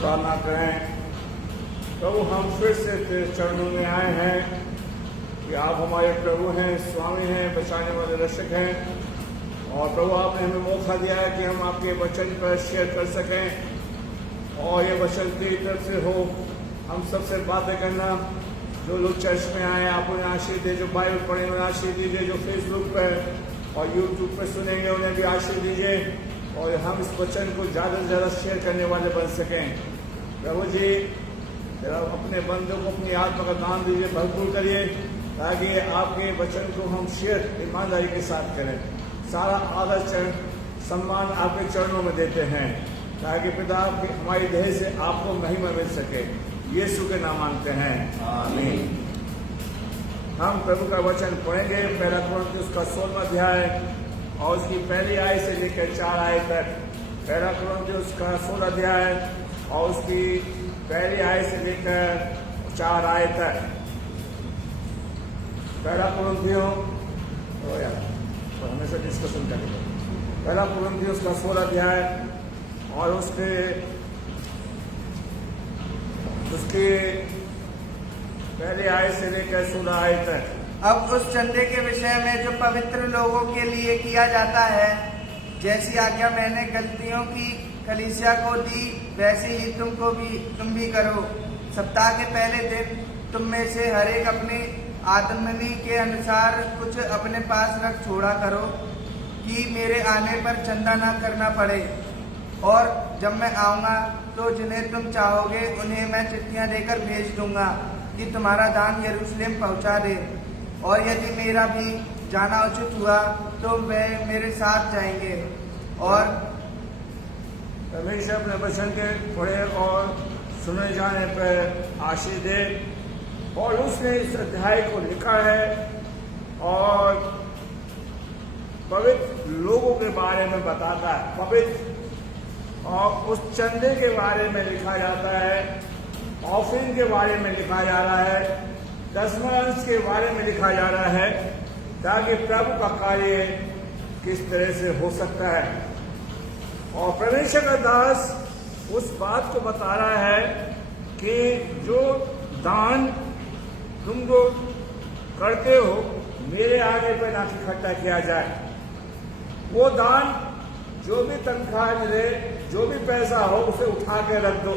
प्रार्थना करें। प्रभु, हम फिर से तेरे चरणों में आए हैं कि आप हमारे प्रभु हैं, स्वामी हैं, बचाने वाले रक्षक हैं। और प्रभु, आपने हमें मौका दिया है कि हम आपके वचन पर शेयर कर सकें और ये वचन तेरी तरफ से हो। हम सबसे बातें करना, जो लोग चर्च में आए आप उन्हें आशीष दे, जो बाइबल पढ़े उन्हें आशीष दीजिए, जो फेसबुक पर और यूट्यूब पर सुनेंगे उन्हें भी आशीष दीजिए और हम इस वचन को ज़्यादा से ज़्यादा शेयर करने वाले बन सकें। प्रभु जी, अपने बंदों को अपनी आत्मा का दान दीजिए, भरपूर करिए, ताकि आपके वचन को हम शेयर ईमानदारी के साथ करें। सारा आदर चरण सम्मान आपके चरणों में देते हैं, ताकि पिता हमारी देह से आपको महिमा मिल सके। यीशु के नाम मांगते हैं, आमीन। हम प्रभु का वचन पढ़ेंगे, पहला कुरिन्थियों उसका 16वां अध्याय और उसकी पहली आयत से लेकर 4 आयत तक। पहला कुरिन्थियों उसका 16 अध्याय और उसकी पहली आयत से लेकर 4 आयत तक। पहला कुरिन्थियों हमेशा डिस्कशन करेंगे। पहला कुरिन्थियों उसका 16 अध्याय और उसके पहले आयत से लेकर 16 आयत तक। अब उस चंदे के विषय में जो पवित्र लोगों के लिए किया जाता है, जैसी आज्ञा मैंने गलतियों की कलीसिया को दी, वैसे ही तुम भी करो। सप्ताह के पहले दिन तुम में से हर एक अपनी आमदनी के अनुसार कुछ अपने पास रख छोड़ा करो, कि मेरे आने पर चंदा न करना पड़े। और जब मैं आऊँगा तो जिन्हें तुम चाहोगे उन्हें मैं चिट्ठियाँ देकर भेज दूंगा कि तुम्हारा दान यरूशलेम पहुँचा दे। और यदि मेरा भी जाना उचित हुआ तो वे मेरे साथ जाएंगे। और परमेश्वर अपने वचन के पढ़े और सुने जाने पर आशीष दे। और उसने इस अध्याय को लिखा है और पवित्र लोगों के बारे में बताता है। पवित्र और उस चंदे के बारे में लिखा जाता है, ऑफरिंग के बारे में लिखा जा रहा है, दशमांश के बारे में लिखा जा रहा है, ताकि प्रभु का कार्य किस तरह से हो सकता है। और परमेश्वर का दास उस बात को बता रहा है कि जो दान तुम लोग करते हो मेरे आगे पर ना इकट्ठा किया जाए। वो दान जो भी तनख्वाह मिले, जो भी पैसा हो, उसे उठा के रख दो।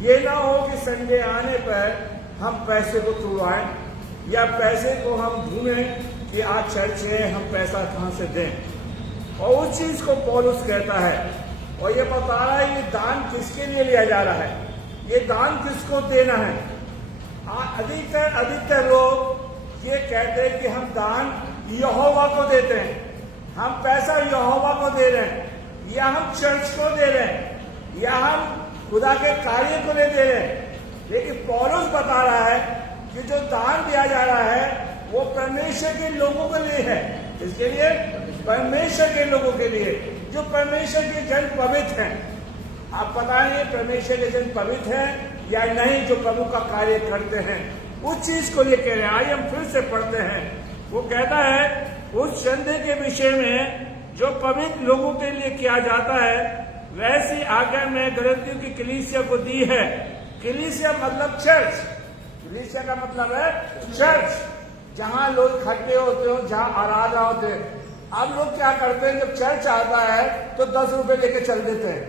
ये ना हो कि संडे आने पर हम पैसे को तुड़वाएं या पैसे को हम ढूंढें कि आज चर्च है, हम पैसा कहाँ से दें। और उस चीज को पौलुस कहता है और ये बता रहा है ये दान किसके लिए लिया जा रहा है, ये दान किसको देना है। अधिकतर लोग ये कहते हैं कि हम दान यहोवा को देते हैं, हम पैसा यहोवा को दे रहे हैं, या हम चर्च को दे रहे हैं, या हम खुदा के कार्य को नहीं दे रहे हैं। लेकिन पौलुस बता रहा है कि जो दान दिया जा रहा है वो परमेश्वर के लोगों के लिए है। इसके लिए परमेश्वर के लोगों के लिए, जो परमेश्वर के जन पवित्र हैं। आप बताएंगे परमेश्वर के जन पवित्र हैं या नहीं, जो प्रभु का कार्य करते हैं। उस चीज को ये कह रहे हैं। आइए हम फिर से पढ़ते हैं। वो कहता है उस चंदे के विषय में जो पवित्र लोगों के लिए किया जाता है, वैसी आज्ञा में गलतियों की कलीसिया को दी है। कलीसिया मतलब चर्च। कलीसिया का मतलब है चर्च, जहां लोग इकट्ठे होते हो, जहां आराधना होते हैं। अब लोग क्या करते हैं, जब चर्च आता है तो 10 रुपए लेके चल देते हैं।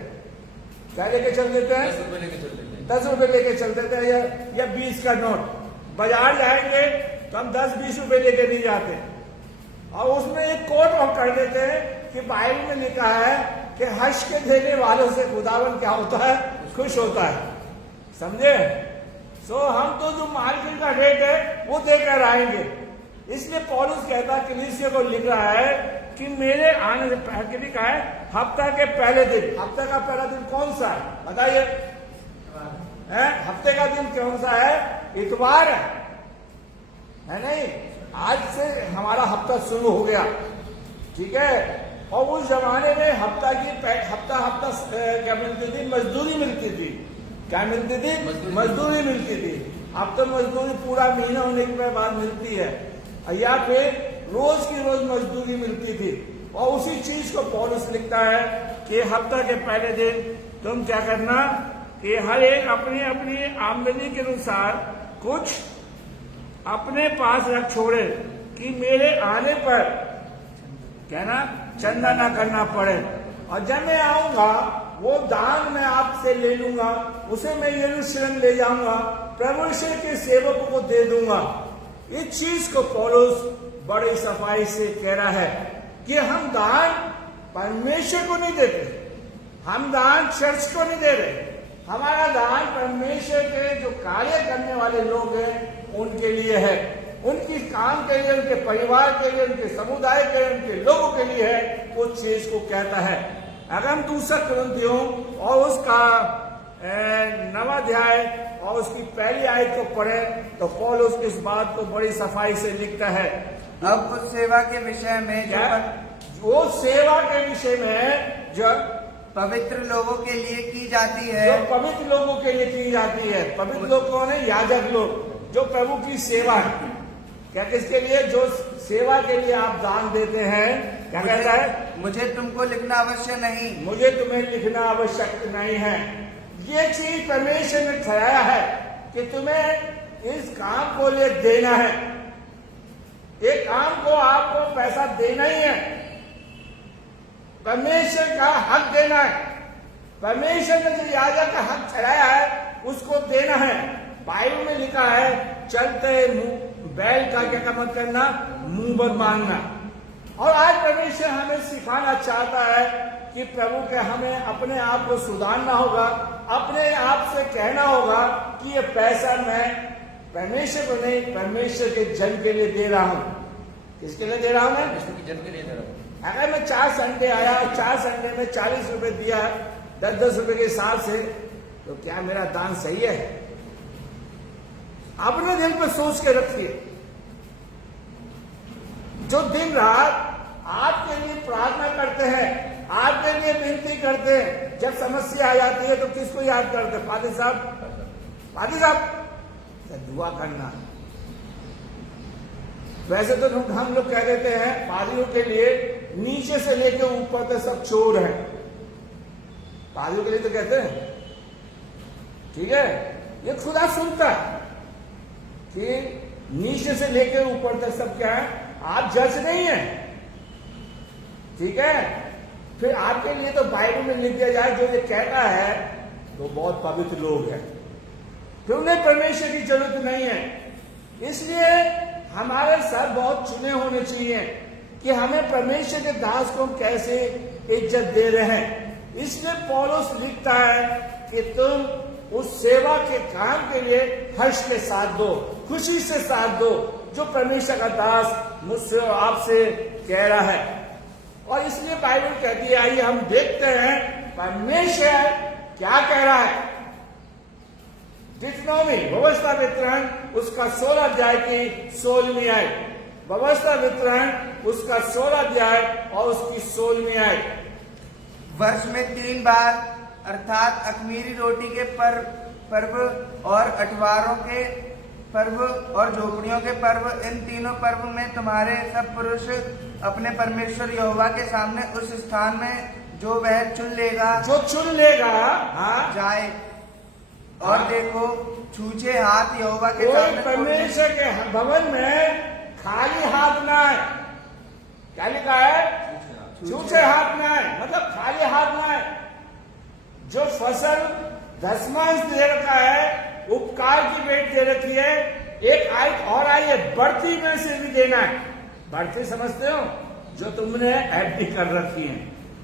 क्या लेके चल देते हैं? 10 रुपए लेके चल देते हैं। 10 रुपए लेके चल देते हैं या 20 का नोट। बाजार जाएंगे तो हम 10-20 रुपए लेके नहीं जाते। और उसमें एक कोट हम कर देते हैं कि बाइबल में लिखा है कि हर्ष के देने वालों से खुदावन क्या होता है, खुश होता है। समझे? सो हम तो जो मार्केट का रेट है वो देकर आएंगे। इसलिए पौलुस कहता है कलीसिया को लिख रहा है कि मेरे आने से पहले लिखा है हफ्ता के पहले दिन। हफ्ते का पहला दिन कौन सा है बताइए? हफ्ते का दिन कौन सा है? इतवार है नहीं? आज से हमारा हफ्ता शुरू हो गया, ठीक है। और उस जमाने में हफ्ता क्या मिलती थी? मजदूरी मिलती थी। क्या मिलती थी? मजदूरी मिलती थी। अब तो मजदूरी पूरा महीना होने के बाद मिलती है, या फिर रोज की रोज मजदूरी मिलती थी। और उसी चीज को पौलुस लिखता है कि हफ्ता के पहले दिन तुम क्या करना, कि हर एक अपनी अपनी आमदनी के अनुसार कुछ अपने पास रख छोड़े कि मेरे आने पर क्या ना चंदा ना करना पड़े, और जब मैं आऊंगा वो दान मैं आपसे ले लूंगा, उसे मैं यरूशलेम ले जाऊंगा, प्रभु के सेवकों को दे दूंगा। इस चीज को पौलुस बड़ी सफाई से कह रहा है कि हम दान परमेश्वर को नहीं देते, हम दान चर्च को नहीं दे रहे, हमारा दान परमेश्वर के जो कार्य करने वाले लोग हैं उनके लिए है, उनकी काम के लिए, उनके परिवार के लिए, उनके समुदाय के लिए, उनके लोगों के लिए है। उस चीज को कहता है। अगर हम दूसरा कुरिन्थियों और उसका 9 अध्याय और उसकी पहली आयत को पढ़े तो पौलुस इस बात को बड़ी सफाई से लिखता है। अब उस सेवा के विषय में वो सेवा के विषय में जो पवित्र लोगों के लिए की जाती है, जो पवित्र लोगों के लिए की जाती है। पवित्र लोग कौन है? याजक लोग, जो प्रभु की सेवा है। क्या किसके लिए? जो सेवा के लिए आप दान देते हैं। क्या कहता है? मुझे तुमको लिखना आवश्यक नहीं, मुझे तुम्हें लिखना आवश्यक नहीं है। ये चीज परमेश्वर ने ठहराया है कि तुम्हें इस काम को लिए देना है, एक काम को आपको पैसा देना ही है, परमेश्वर का हक देना है। परमेश्वर ने जो याजक का हक ठहराया है उसको देना है। बाइबल में लिखा है चलते बैल का क्या मत करना, मुंह मत मांगना। और आज परमेश्वर हमें सिखाना चाहता है कि प्रभु के हमें अपने आप को सुधारना होगा, अपने आप से कहना होगा कि ये पैसा मैं परमेश्वर को नहीं, परमेश्वर के जन के लिए दे रहा हूं। किसके लिए दे रहा हूं? मैं परमेश्वर के जन के लिए दे रहा हूं। अगर मैं 4 संडे आया और 4 संडे में 40 रुपए दिया 10-10 रुपए के हिसाब से, तो क्या मेरा दान सही है? अपने दिल पर सोच के रखिए। जो दिन रात आपके लिए प्रार्थना करते हैं, आपके लिए विनती करते हैं, जब समस्या आ जाती है तो किसको याद करते हैं? पादी साहब, पादी साहब दुआ करना। वैसे तो हम लोग कह देते हैं पादियों के लिए नीचे से लेकर ऊपर तक सब चोर हैं। पादियों के लिए तो कहते हैं, ठीक है, ये खुदा सुनता है कि नीचे से लेकर ऊपर तक सब क्या है, आप जज नहीं है, ठीक है। फिर आपके लिए तो बाइबल में लिख दिया जाए जो ये कहता है वो बहुत पवित्र लोग हैं, फिर उन्हें परमेश्वर की जरूरत नहीं है। इसलिए हमारे साथ बहुत चुने होने चाहिए कि हमें परमेश्वर के दास को हम कैसे इज्जत दे रहे हैं। इसलिए पौलुस लिखता है कि तुम उस सेवा के काम के लिए हर्ष के साथ दो, खुशी से साथ दो, जो परमेश्वर का दास मुझसे और आपसे कह रहा है। और इसलिए बाइबल कहती है, आइए हम देखते हैं परमेश्वर क्या कह रहा है। डिट्रोनोमी व्यवस्था वितरण उसका 16 अध्याय की 16वीं आयत, व्यवस्था वितरण उसका 16 अध्याय और उसकी 16वीं आयत। वर्ष में 3 बार अर्थात अखमीरी रोटी के पर्व और अठवारों के पर्व और झोपड़ियों के पर्व, इन तीनों पर्व में तुम्हारे सब पुरुष अपने परमेश्वर यहोवा के सामने उस स्थान में जो वह चुन लेगा हाँ जाए। और देखो छूछे हाथ यहोवा के सामने, परमेश्वर के भवन में खाली हाथ ना आए। क्या लिखा है? छूछे हाथ ना आए, मतलब खाली हाथ ना आए। जो फसल दसमांश दे रखा है, उपकार की भेंट दे रखी है, एक आयत और आई है, बढ़ती में से भी देना है। बढ़ती समझते हो? जो तुमने एफडी कर रखी है,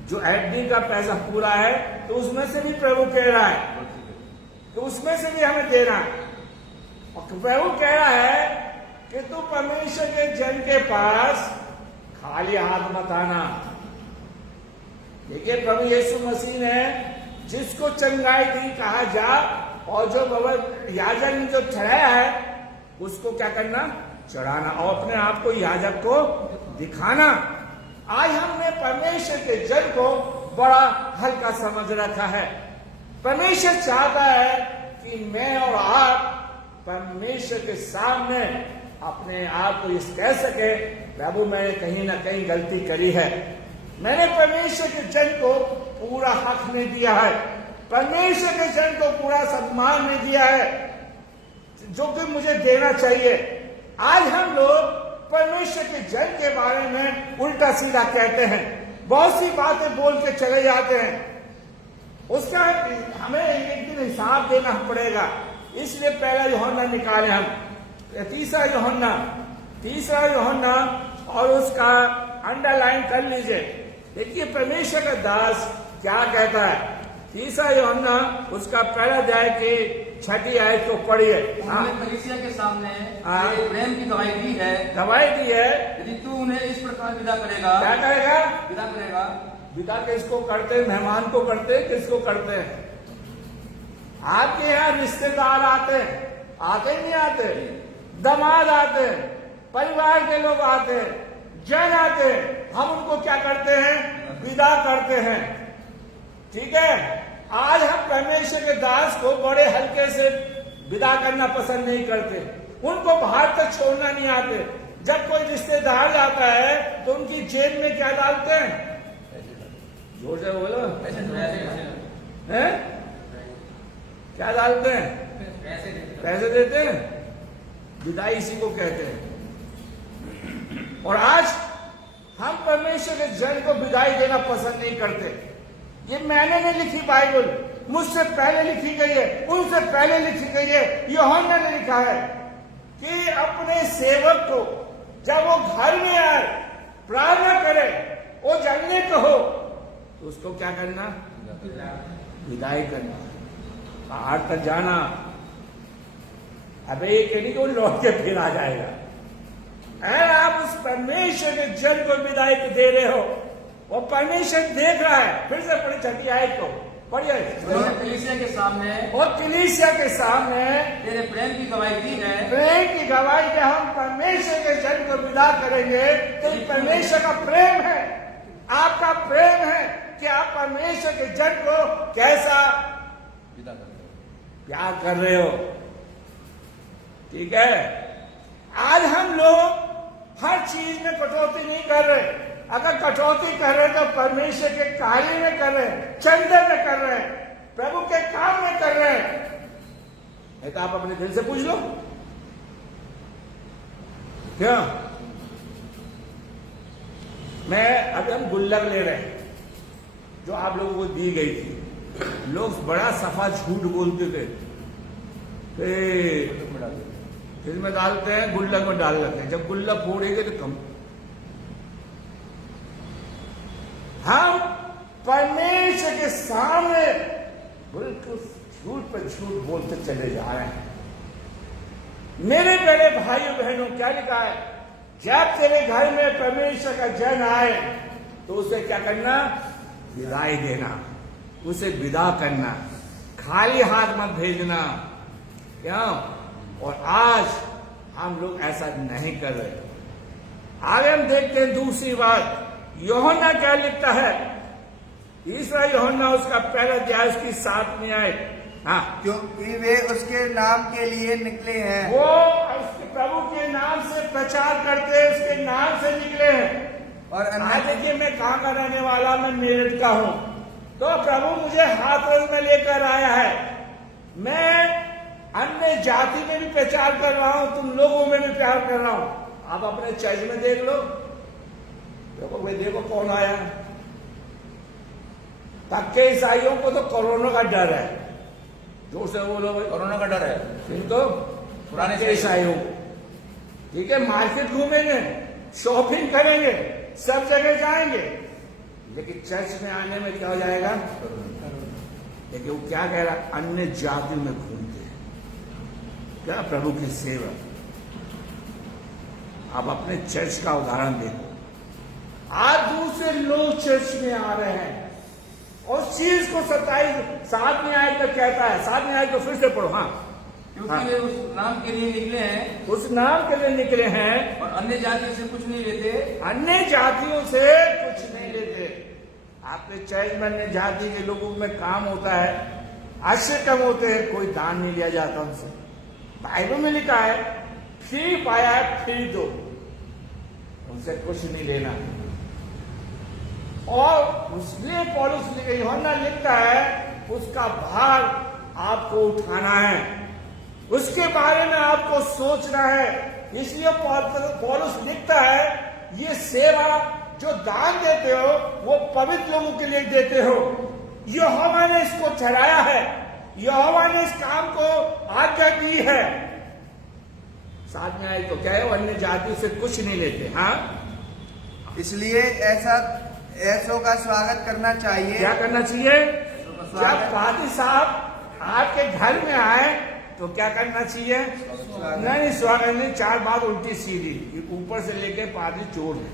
जो एफडी का पैसा पूरा है तो उसमें से भी प्रभु कह रहा है, तो उसमें से भी हमें देना है। और प्रभु कह रहा है कि तू परमेश्वर के जन के पास खाली हाथ मत आना। देखिए प्रभु यीशु मसीह ने जिसको चंगाई दी, कहा जा, और जो याजक ने जो ठहराया है उसको क्या करना? चढ़ाना, और अपने आप को याजक को दिखाना। आज हमने परमेश्वर के जन को बड़ा हल्का समझ रखा है। परमेश्वर चाहता है कि मैं और आप परमेश्वर के सामने अपने आप को इस कह सके, प्रभु मैंने कहीं ना कहीं गलती करी है, मैंने परमेश्वर के जन को पूरा हक नहीं दिया है, परमेश्वर के जन को पूरा सम्मान नहीं दिया है जो कि मुझे देना चाहिए। आज हम लोग परमेश्वर के जन के बारे में उल्टा सीधा कहते हैं, बहुत सी बातें बोल के चले जाते हैं। उसका हमें एक दिन हिसाब देना पड़ेगा, इसलिए पहला यूहन्ना निकाले हम, तीसरा यूहन्ना और उसका अंडरलाइन कर लीजिए। देखिए परमेश्वर का दास क्या कहता है। तीसरा यूहन्ना उसका पहला अध्याय की 6 आयत को पढ़िए। उन्होंने कलीसिया के सामने तेरे प्रेम की गवाही दी है। यदि तू उन्हें इस प्रकार विदा करेगा, क्या करेगा? विदा करेगा। विदा किसको करते हैं? मेहमान को करते हैं। किसको करते हैं? आपके यहाँ रिश्तेदार आते हैं, आते नहीं आते? दामाद आते हैं, परिवार के लोग आते हैं, जन आते हैं, हम उनको क्या करते हैं? विदा करते हैं। ठीक है, आज हम परमेश्वर के दास को बड़े हल्के से विदा करना पसंद नहीं करते, उनको बाहर तक छोड़ना नहीं आते। जब कोई रिश्तेदार जाता है तो उनकी जेब में क्या डालते हैं? जोर से बोलो। हैं? क्या डालते हैं? पैसे देते हैं। विदाई इसी को कहते हैं। और आज हम परमेश्वर के जन को विदाई देना पसंद नहीं करते। ये मैंने नहीं लिखी बाइबल, मुझसे पहले लिखी गई है, उनसे पहले लिखी गई है। यूहन्ना ने लिखा है कि अपने सेवक को जब वो घर में आए, प्रार्थना करे, वो जानने कहो, तो उसको क्या करना? विदाई करना, बाहर तक जाना। अबे ये नहीं कि वो लौट के फिर आ जाएगा। आप उस परमेश्वर के जन को विदाई दे रहे हो, वो परमेश्वर देख रहा है। फिर से पढ़ी 6 आयत को पढ़िए। कलीसिया के सामने, और कलीसिया के सामने तेरे प्रेम की गवाही दी है। प्रेम की गवाही कि हम परमेश्वर के जन को विदा करेंगे, तो ये परमेश्वर का प्रेम है, आपका प्रेम है कि आप परमेश्वर के जन को कैसा विदा कर रहे हो, प्यार कर रहे हो। ठीक है, आज हम लोग हर चीज में कटौती नहीं कर रहे। अगर कटौती कर रहे तो परमेश्वर के कार्य में कर रहे हैं, चंदे में कर रहे हैं, प्रभु के काम में कर रहे हैं। नहीं तो आप अपने दिल से पूछ लो क्यों? मैं अभी हम गुल्लक ले रहे हैं जो आप लोगों को दी गई थी। लोग बड़ा सफा झूठ बोलते थे, फिर में डालते हैं, गुल्लक में डाल लेते हैं। जब गुल्लक फोड़ेंगे तो कम। हम परमेश्वर के सामने बिल्कुल झूठ पर झूठ बोलते चले जा रहे हैं। मेरे प्यारे भाइयों बहनों, क्या लिखा है? जब तेरे घर में परमेश्वर का जन आए तो उसे क्या करना? विदाई देना, उसे विदा करना, खाली हाथ मत भेजना। क्यों? और आज हम लोग ऐसा नहीं कर रहे। आगे हम देखते हैं दूसरी बात। यूहन्ना क्या लिखता है? तीसरा यूहन्ना उसका पहला अध्याय उसकी 7वीं आयत। हाँ, क्योंकि वे उसके नाम के लिए निकले हैं। वो उसके प्रभु के नाम से प्रचार करते हैं, उसके नाम से निकले हैं। और आज देखिए, मैं कहाँ का रहने वाला? मैं मेरठ का हूँ। तो प्रभु मुझे हाथरस में लेकर आया है। मैं अन्य जाति में भी प्रचार कर रहा हूं, तुम लोगों में भी प्यार कर रहा हूं। आप अपने चर्च में देख लो, देखो भाई, देखो कौन आया। तक के ईसाइयों को तो कोरोना का डर है। जोर से बोलो भाई, कोरोना का डर है। इनको पुराने के ईसाइयों को, ठीक है, मार्केट घूमेंगे, शॉपिंग करेंगे, सब जगह जाएंगे, लेकिन चर्च में आने में क्या हो जाएगा? लेकिन वो क्या कह रहा? अन्य जाति में घूमते हैं। क्या? प्रभु की सेवा। आप अपने चर्च का उदाहरण देखो। आज दूसरे लोग चर्च में आ रहे हैं, उस चीज को 7वीं आयत में कहता है। 7वीं आयत को फिर से पढ़ो। हाँ, क्योंकि वे उस नाम के लिए निकले हैं, उस नाम के लिए निकले हैं, और अन्य जातियों से कुछ नहीं लेते। अन्य जातियों से कुछ नहीं लेते। आपके चर्च में अन्य जाति के लोगों में काम होता है, आश्चर्य कम होते हैं, कोई दान नहीं लिया जाता उनसे। बाइबल में लिखा है, फ्री पाया है फ्री दो, उनसे कुछ नहीं लेना। और इसलिए पौलुस यूहन्ना लिखता है उसका भार आपको उठाना है, उसके बारे में आपको सोचना है। इसलिए पौलुस लिखता है, ये सेवा जो दान देते हो वो पवित्र लोगों के लिए देते हो। यहोवा ने इसको ठहराया है, यहोवा ने इस काम को आज्ञा दी है। साथ में आए तो क्या है, वो अन्य जाति से कुछ नहीं लेते। हाँ, इसलिए ऐसों का स्वागत करना चाहिए। क्या करना चाहिए? जब पादी साहब आपके घर में आए तो क्या करना चाहिए? नहीं, स्वागत नहीं। 4 बात उल्टी सीधी, ऊपर से लेके पादी चोर है,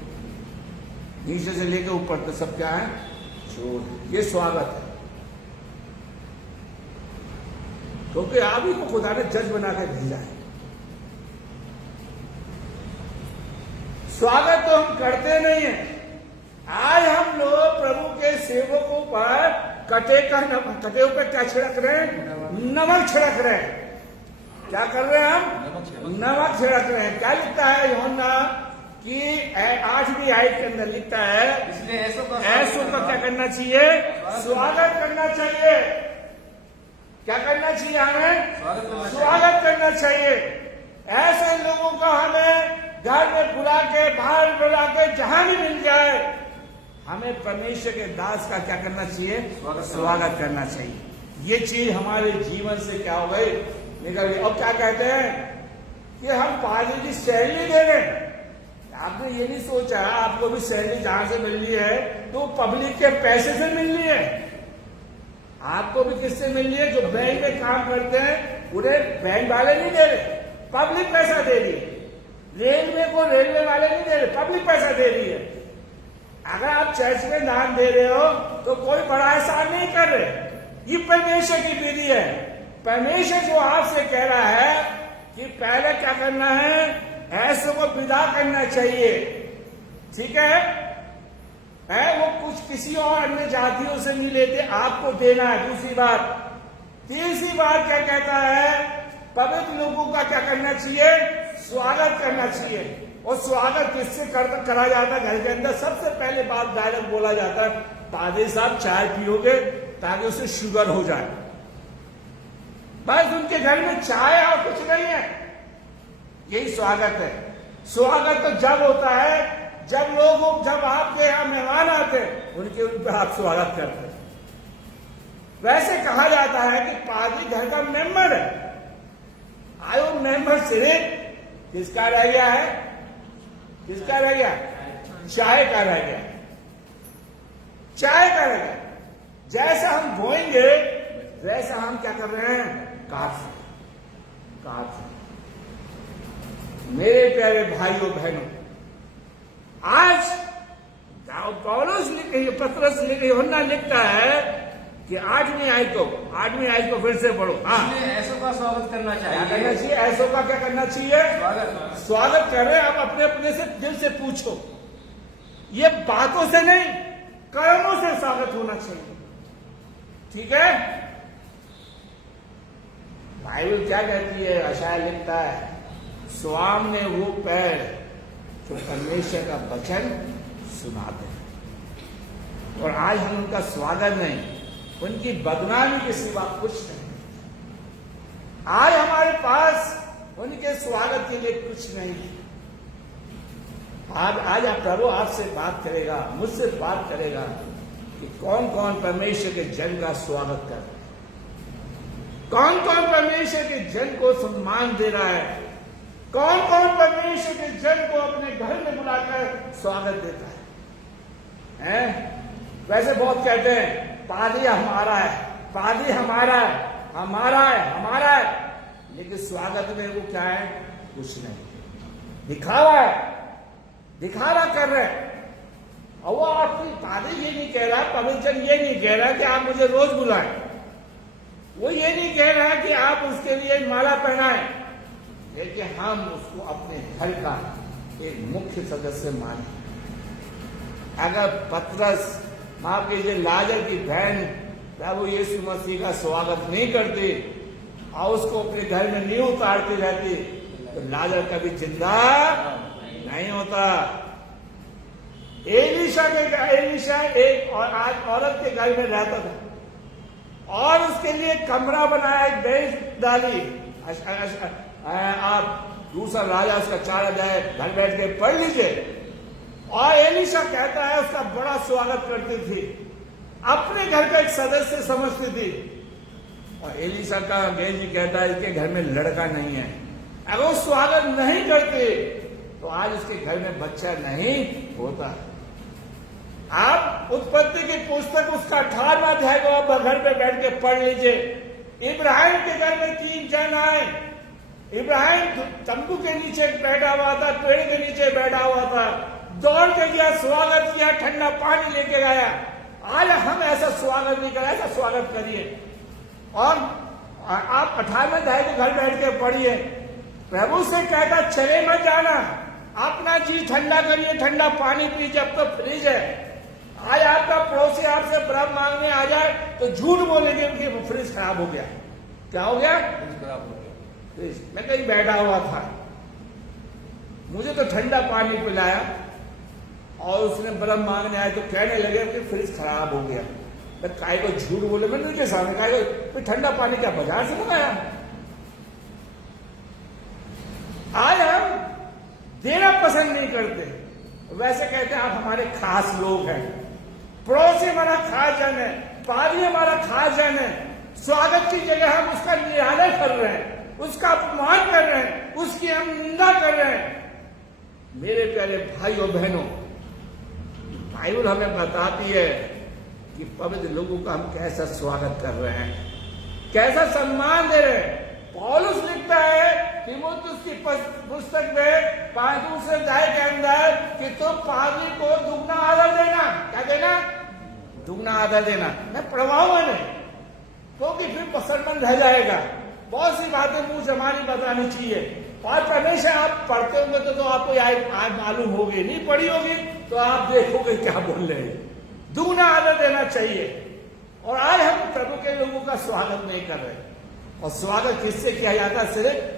नीचे से लेके ऊपर तक सब क्या है? चोर। ये स्वागत है, क्योंकि आप ही को खुदा ने जज बना कर भेजा है। स्वागत तो हम करते नहीं है। आज हम लोग प्रभु के सेवकों पर कटे ऊपर क्या छिड़क रहे हैं? नमक छिड़क रहे हैं। क्या कर रहे हैं हम? नमक छिड़क रहे हैं। क्या लिखता है यूहन्ना कि 8वीं आयत के अंदर लिखता है, इसलिए ऐसों का क्या करना चाहिए? स्वागत करना चाहिए। क्या करना चाहिए? हमें स्वागत करना चाहिए। ऐसे लोगों को हमें घर में बुला के, बाहर बुला के, जहां भी मिल जाए, हमें परमेश्वर के दास का क्या करना चाहिए? स्वागत करना चाहिए। ये चीज हमारे जीवन से क्या हो गई? निकल गई। अब क्या कहते हैं कि हम पादरी की सैलरी दे रहे हैं। आपने ये नहीं सोचा, आपको भी सैलरी जहां से मिल रही है तो पब्लिक के पैसे से मिल रही है। आपको भी किससे मिल रही है? जो बैंक में काम करते हैं उन्हें बैंक वाले नहीं दे रहे, पब्लिक पैसा दे रही है। रेलवे को रेलवे वाले नहीं दे रहे, पब्लिक पैसा दे रही है। अगर आप चर्च में दान दे रहे हो तो कोई बड़ा एहसान नहीं कर रहे, ये परमेश्वर की विधि है। परमेश्वर जो आपसे कह रहा है कि पहले क्या करना है? ऐसों को विदा करना चाहिए। ठीक है? वो कुछ किसी और अन्य जातियों से नहीं लेते, आपको देना है। दूसरी बात। तीसरी बात क्या कहता है? पवित्र लोगों का क्या करना चाहिए? स्वागत करना चाहिए। और स्वागत किससे करा जाता है? घर के अंदर सबसे पहले बात डायरेक्ट बोला जाता है, पादरी साहब चाय पियोगे ताकि उसे शुगर हो जाए। बस उनके घर में चाय और कुछ नहीं है, यही स्वागत है। स्वागत तो जब होता है जब आपके यहां मेहमान आते हैं, उन पर आप स्वागत करते हैं। वैसे कहा जाता है कि पादरी घर का मेंबर है। आयो मेंबर सिर्फ किसका रह गया है? किसका रह गया? चाय का रह गया, चाय का रह गया। जैसा हम बोएंगे वैसा हम क्या कर रहे हैं? काट। मेरे प्यारे भाइयों बहनों, आज पौलुस पत्रस यूहन्ना लिखता है कि 8वीं आयत को फिर से पढ़ो। हाँ, ऐसों का स्वागत करना क्या करना चाहिए। चाहिए? ऐसों का क्या करना चाहिए? स्वागत कर रहे हैं। आप अपने से दिल से पूछो, ये बातों से नहीं, कर्मों से स्वागत होना चाहिए। ठीक है? बाइबल क्या कहती है? यशायाह लिखता है, स्वाम ने वो पैर जो परमेश्वर का वचन सुनाते हैं। और आज हम उनका स्वागत नहीं, उनकी बदनामी के सिवा कुछ नहीं। आज हमारे पास उनके स्वागत के लिए कुछ नहीं है। आज प्रभु आपसे बात करेगा, मुझसे बात करेगा कि कौन कौन परमेश्वर के जन का स्वागत कर रहा है, कौन कौन परमेश्वर के जन को सम्मान दे रहा है, कौन कौन परमेश्वर के जन को अपने घर में बुलाकर स्वागत देता है? वैसे बहुत कहते हैं पादरी हमारा है, पादरी हमारा है, हमारा है, हमारा है, लेकिन स्वागत में वो क्या है? कुछ नहीं, दिखावा है, दिखावा कर रहे हैं। और वो आपकी पादरी ये नहीं कह रहा, पवित्र जन ये नहीं कह रहा कि आप मुझे रोज बुलाएं, वो ये नहीं कह रहा कि आप उसके लिए माला पहनाएं, लेकिन हम उसको अपने घर का एक मुख्य सदस्य माने। अगर पतरस, माफ कीजिए, लाजर की बहन प्रभु यीशु मसीह का स्वागत नहीं करती और उसको अपने घर में नहीं उतारती रहती तो लाजर कभी जिंदा नहीं होता। एलिशा एक औरत के घर में रहता था और उसके लिए कमरा बनाया, एक बेंच डाली। आप दूसरा राजा उसका 4 अध्याय घर बैठ के पढ़ लीजिए। और एलीशा कहता है उसका बड़ा स्वागत करती थी, अपने घर का एक सदस्य समझती थी। और एलीशा का गेजी कहता है इसके घर में लड़का नहीं है, अगर वो स्वागत नहीं करते तो आज उसके घर में बच्चा नहीं होता। आप उत्पत्ति की पुस्तक उसका 18वां अध्याय को आप घर पे बैठ के पढ़ लीजिए। इब्राहिम के घर में 3 जन आए। इब्राहिम तंबू के नीचे बैठा हुआ था, पेड़ के नीचे बैठा हुआ था, दौड़ के गया, स्वागत किया, ठंडा पानी लेके आया। आज हम ऐसा स्वागत नहीं करें, ऐसा स्वागत करिए। और आप 18वें अध्याय को घर बैठ के पढ़िए। प्रभु से कहता चले मत जाना, अपना जी ठंडा करिए, ठंडा पानी पी, जब तो फ्रिज है। आज आपका पड़ोसी आपसे बर्फ मांगने आ जाए तो झूठ बोलेंगे कि फ्रिज खराब हो गया। क्या हो गया? फ्रिज खराब हो गया। फ्रिज, मैं कहीं बैठा हुआ था, मुझे तो ठंडा पानी पिलाया और उसने बर्फ मांगने आए तो कहने लगे कि फ्रिज खराब हो गया। मैं काय को झूठ बोले, मैंने उनके सामने काय को ठंडा पानी क्या बाजार से मंगाया? आज हम देना पसंद नहीं करते, वैसे कहते हैं आप हमारे खास लोग हैं, पड़ोसी हमारा खास जन है, पादी हमारा खास जन है। स्वागत की जगह हम उसका निरादर कर रहे हैं, उसका अपमान कर रहे हैं, उसकी हम निंदा कर रहे हैं। मेरे प्यारे भाइयों बहनों, बाइबल हमें बताती है कि पवित्र लोगों का हम कैसा स्वागत कर रहे हैं, कैसा सम्मान दे रहे हैं। पौलुस लिखता है तीमुथियुस की पुस्तक में 5 अध्याय के अंदर कि तुम पादी को दुगना आदर देना। क्या देना? दुगना आदर देना। मैं पढ़वाऊंगा नहीं, क्योंकि फिर सरमन रह जाएगा। बहुत सी बातें मुंह जमानी बतानी चाहिए। और हमेशा आप पढ़ते होंगे तो आपको आज मालूम होगी, नहीं पढ़ी होगी तो आप देखोगे क्या बोल रहे हैं। दुगना आदर देना चाहिए। और आज हम प्रभु के लोगों का स्वागत नहीं कर रहे। और स्वागत किससे किया जाता? सिर्फ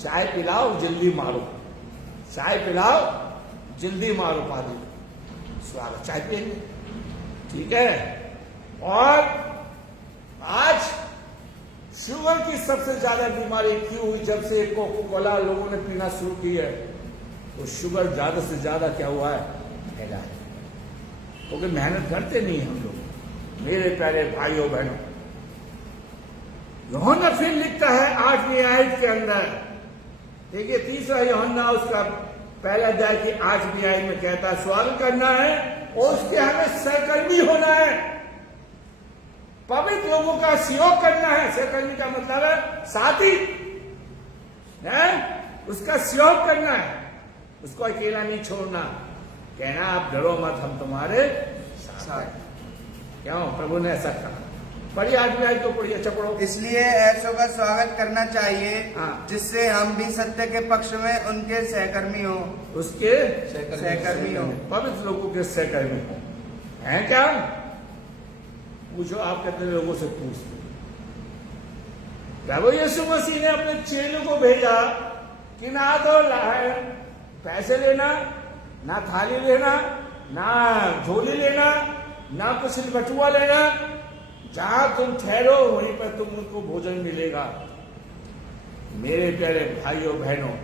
चाय पिलाओ जल्दी मारो, चाय पिलाओ जल्दी मारो, पादी स्वागत, चाय पिएंगे, ठीक है। और आज शुगर की सबसे ज्यादा बीमारी क्यों हुई? जब से कोको कोला लोगों ने पीना शुरू की है तो शुगर ज्यादा से ज्यादा क्या हुआ है? फैला है, क्योंकि मेहनत करते नहीं हम लोग। मेरे प्यारे भाइयों बहनों, यूहन्ना फिर लिखता है 8वीं आयत के अंदर, देखिए 3 यूहन्ना उसका 1 अध्याय की 8वीं आयत में कहता है स्वागत करना है और उसके हमें सहकर्मी होना है, पवित्र लोगों का सहयोग करना है। सहकर्मी का मतलब है साथी है, उसका सहयोग करना है, उसको अकेला नहीं छोड़ना। कहना आप डरो मत, हम तुम्हारे साथ। क्यों? प्रभु ने ऐसा कहा। पढ़िए 8वीं आयत को पढ़िए, अच्छा पढ़ो। इसलिए ऐसों का स्वागत करना चाहिए हाँ। जिससे हम भी सत्य के पक्ष में उनके सहकर्मी हो, उसके सहकर्मी हो, पवित्र लोगों के सहकर्मी हो। हैं क्या? पूछो, आप कितने लोगों से पूछते? प्रभु यीशु मसीह ने अपने चेलों को भेजा कि ना तो पैसे लेना, ना थाली लेना, ना झोली लेना, ना कुछ बटुआ लेना, जहां तुम ठहरो वहीं पर तुमको भोजन मिलेगा। मेरे प्यारे भाइयों बहनों,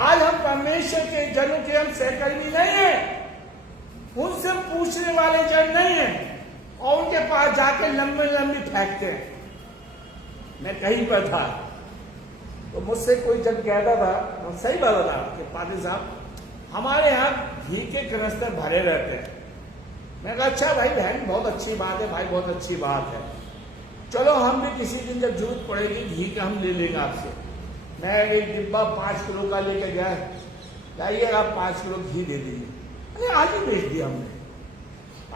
आज हम परमेश्वर के जनों के हम सहकर्मी नहीं है, उनसे पूछने वाले जन नहीं है और उनके पास जाके लंबी लंबी फेंकते हैं। मैं कहीं पर था तो मुझसे कोई जन कहता था, सही बात था कि पाटिल साहब हमारे यहाँ घी के कनस्तर भरे रहते हैं। मैं कहा अच्छा भाई बहन, बहुत अच्छी बात है भाई, बहुत अच्छी बात है, चलो हम भी किसी दिन जब जरूरत पड़ेगी घी का हम ले लेंगे आपसे। मैं एक डिब्बा 5 किलो का लेके गया, लाइए आप 5 किलो घी दे दीजिए। अरे आज ही बेच दिया हमने,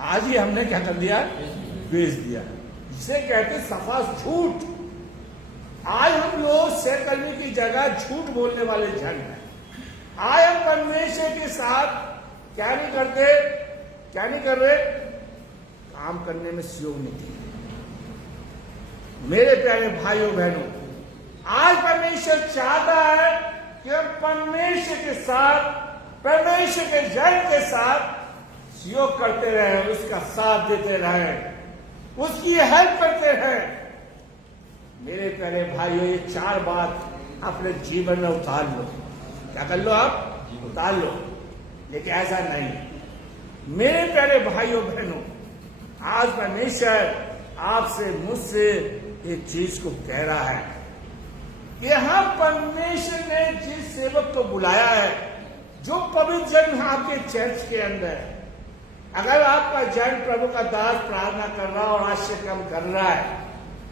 आज ही हमने क्या कर दिया? बेच दिया। इसे कहते सफा झूठ। आज हम लोग सहकर्मी की जगह झूठ बोलने वाले जन हैं। आज हम परमेश्वर के साथ क्या नहीं करते, क्या नहीं कर रहे? काम करने में सहयोग नहीं किया। मेरे प्यारे भाइयों बहनों, आज परमेश्वर चाहता है कि हम परमेश्वर के साथ, परमेश्वर के जन के साथ सहयोग करते रहे, उसका साथ देते रहे। उसकी हेल्प करते हैं। मेरे प्यारे भाइयों, ये 4 बात अपने जीवन में उतार लो। क्या कर लो आप? उतार लो। लेकिन ऐसा नहीं। मेरे प्यारे भाइयों बहनों, आज परमेश्वर आपसे मुझसे एक चीज को कह रहा है। यहां परमेश्वर ने जिस सेवक को बुलाया है, जो पवित्र जन है आपके चर्च के अंदर, अगर आपका जन प्रभु का दास प्रार्थना कर रहा है और आश्चर्य काम कर रहा है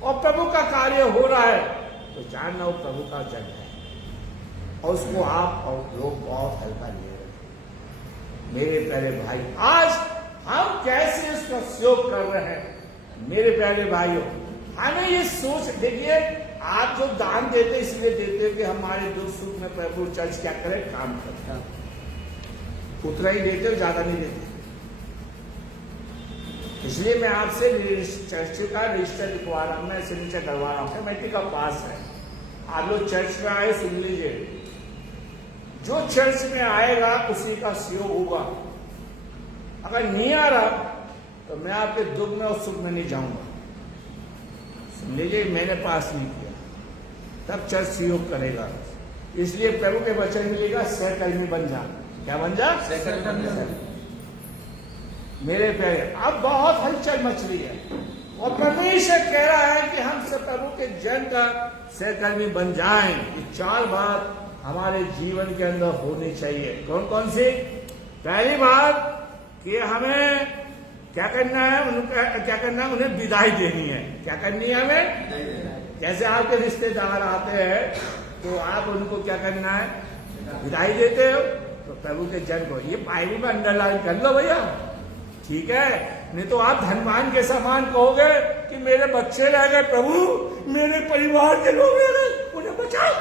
और प्रभु का कार्य हो रहा है, तो जानना वो प्रभु का जन है और उसको आप और लोग बहुत हल्का ले रहे हैं। मेरे प्यारे भाई, आज हम कैसे इसका सहयोग कर रहे हैं? मेरे प्यारे भाइयों, हमें ये सोच, देखिए, आप जो दान देते इसलिए देते हैं कि हमारे दुख सुख में प्रभु चर्च क्या करे, काम करता। उतना ही देते हो, ज्यादा नहीं देते। इसलिए मैं आपसे चर्च का रजिस्टर लिखवा रहा हूं, मैं सिग्नेचर करवा रहा हूं। मैट्रिक का पास है। आप लोग चर्च में आए, सुन लीजिए, जो चर्च में आएगा उसी का सहयोग होगा। अगर नहीं आ रहा तो मैं आपके दुख में और सुख में नहीं जाऊंगा। सुन लीजिए, मैंने पास नहीं किया, तब चर्च सहयोग करेगा। इसलिए प्रभु के वचन मिलेगा, सहकर्मी बन जा। क्या बन जा? सहकर्मी। मेरे प्यारे, अब बहुत हलचल मच रही है और परमेश्वर कह रहा है कि हम सब प्रभु के जन का सहकर्मी बन जाएं। ये 4 बात हमारे जीवन के अंदर होनी चाहिए। कौन कौन सी? पहली बात कि हमें क्या करना है, क्या करना है, उन्हें विदाई देनी है। क्या करनी है हमें? जैसे आपके रिश्तेदार आते हैं तो आप उनको क्या करना है? विदाई देते हो। तो प्रभु के जन को ये बाइबल में अंडरलाइन कर लो भैया, ठीक है? नहीं तो आप धनवान के समान कहोगे कि मेरे बच्चे रह गए प्रभु, मेरे परिवार के लोग रह गए, उन्हें बचाओ।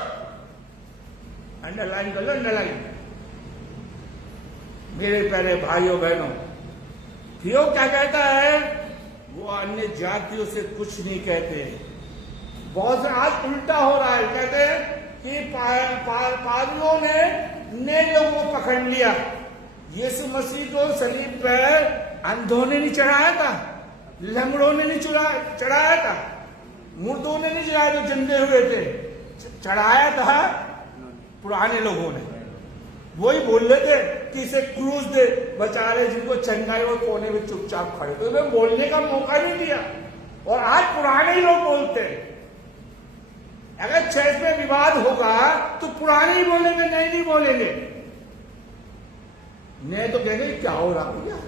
अंडरलाइन कर लो, अंडरलाइन। मेरे प्यारे भाइयों बहनों, थियो क्या कहता है? वो अन्य जातियों से कुछ नहीं कहते। बहुत से आज उल्टा हो रहा है। कहते हैं कि पादरियों ने नए लोगों को पकड़ लिया। यीशु मसीह को सलीब पर अंधों ने नहीं चढ़ाया था, लंगड़ों ने नहीं चढ़ाया था, मुर्दों ने नहीं चढ़ाया जो जिंदे हुए थे। चढ़ाया था पुराने लोगों ने। वही बोल रहे थे कि इसे क्रूस दे। बेचारे जिनको चंगाई और कोने में चुपचाप खड़े थे, उन्हें बोलने का मौका नहीं दिया। और आज पुराने ही लोग बोलते हैं। अगर चर्च में विवाद होगा तो पुराने ही बोलेंगे, नए नहीं बोलेंगे। नए तो कहेंगे क्या हो रहा है,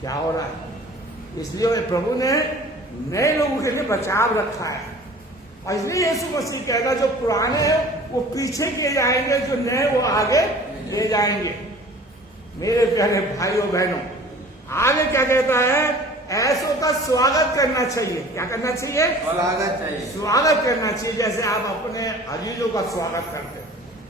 क्या हो रहा है। इसलिए प्रभु ने नए लोगों के लिए बचाव रखा है। और इसलिए यीशु मसीह कहता, जो पुराने हैं वो पीछे किए जाएंगे, जो नए वो आगे ले जाएंगे। मेरे प्यारे भाइयों बहनों, आगे क्या कहता है? ऐसों का स्वागत करना चाहिए। क्या करना चाहिए? स्वागत चाहिए। स्वागत करना चाहिए, जैसे आप अपने अजीजों का स्वागत करते हो।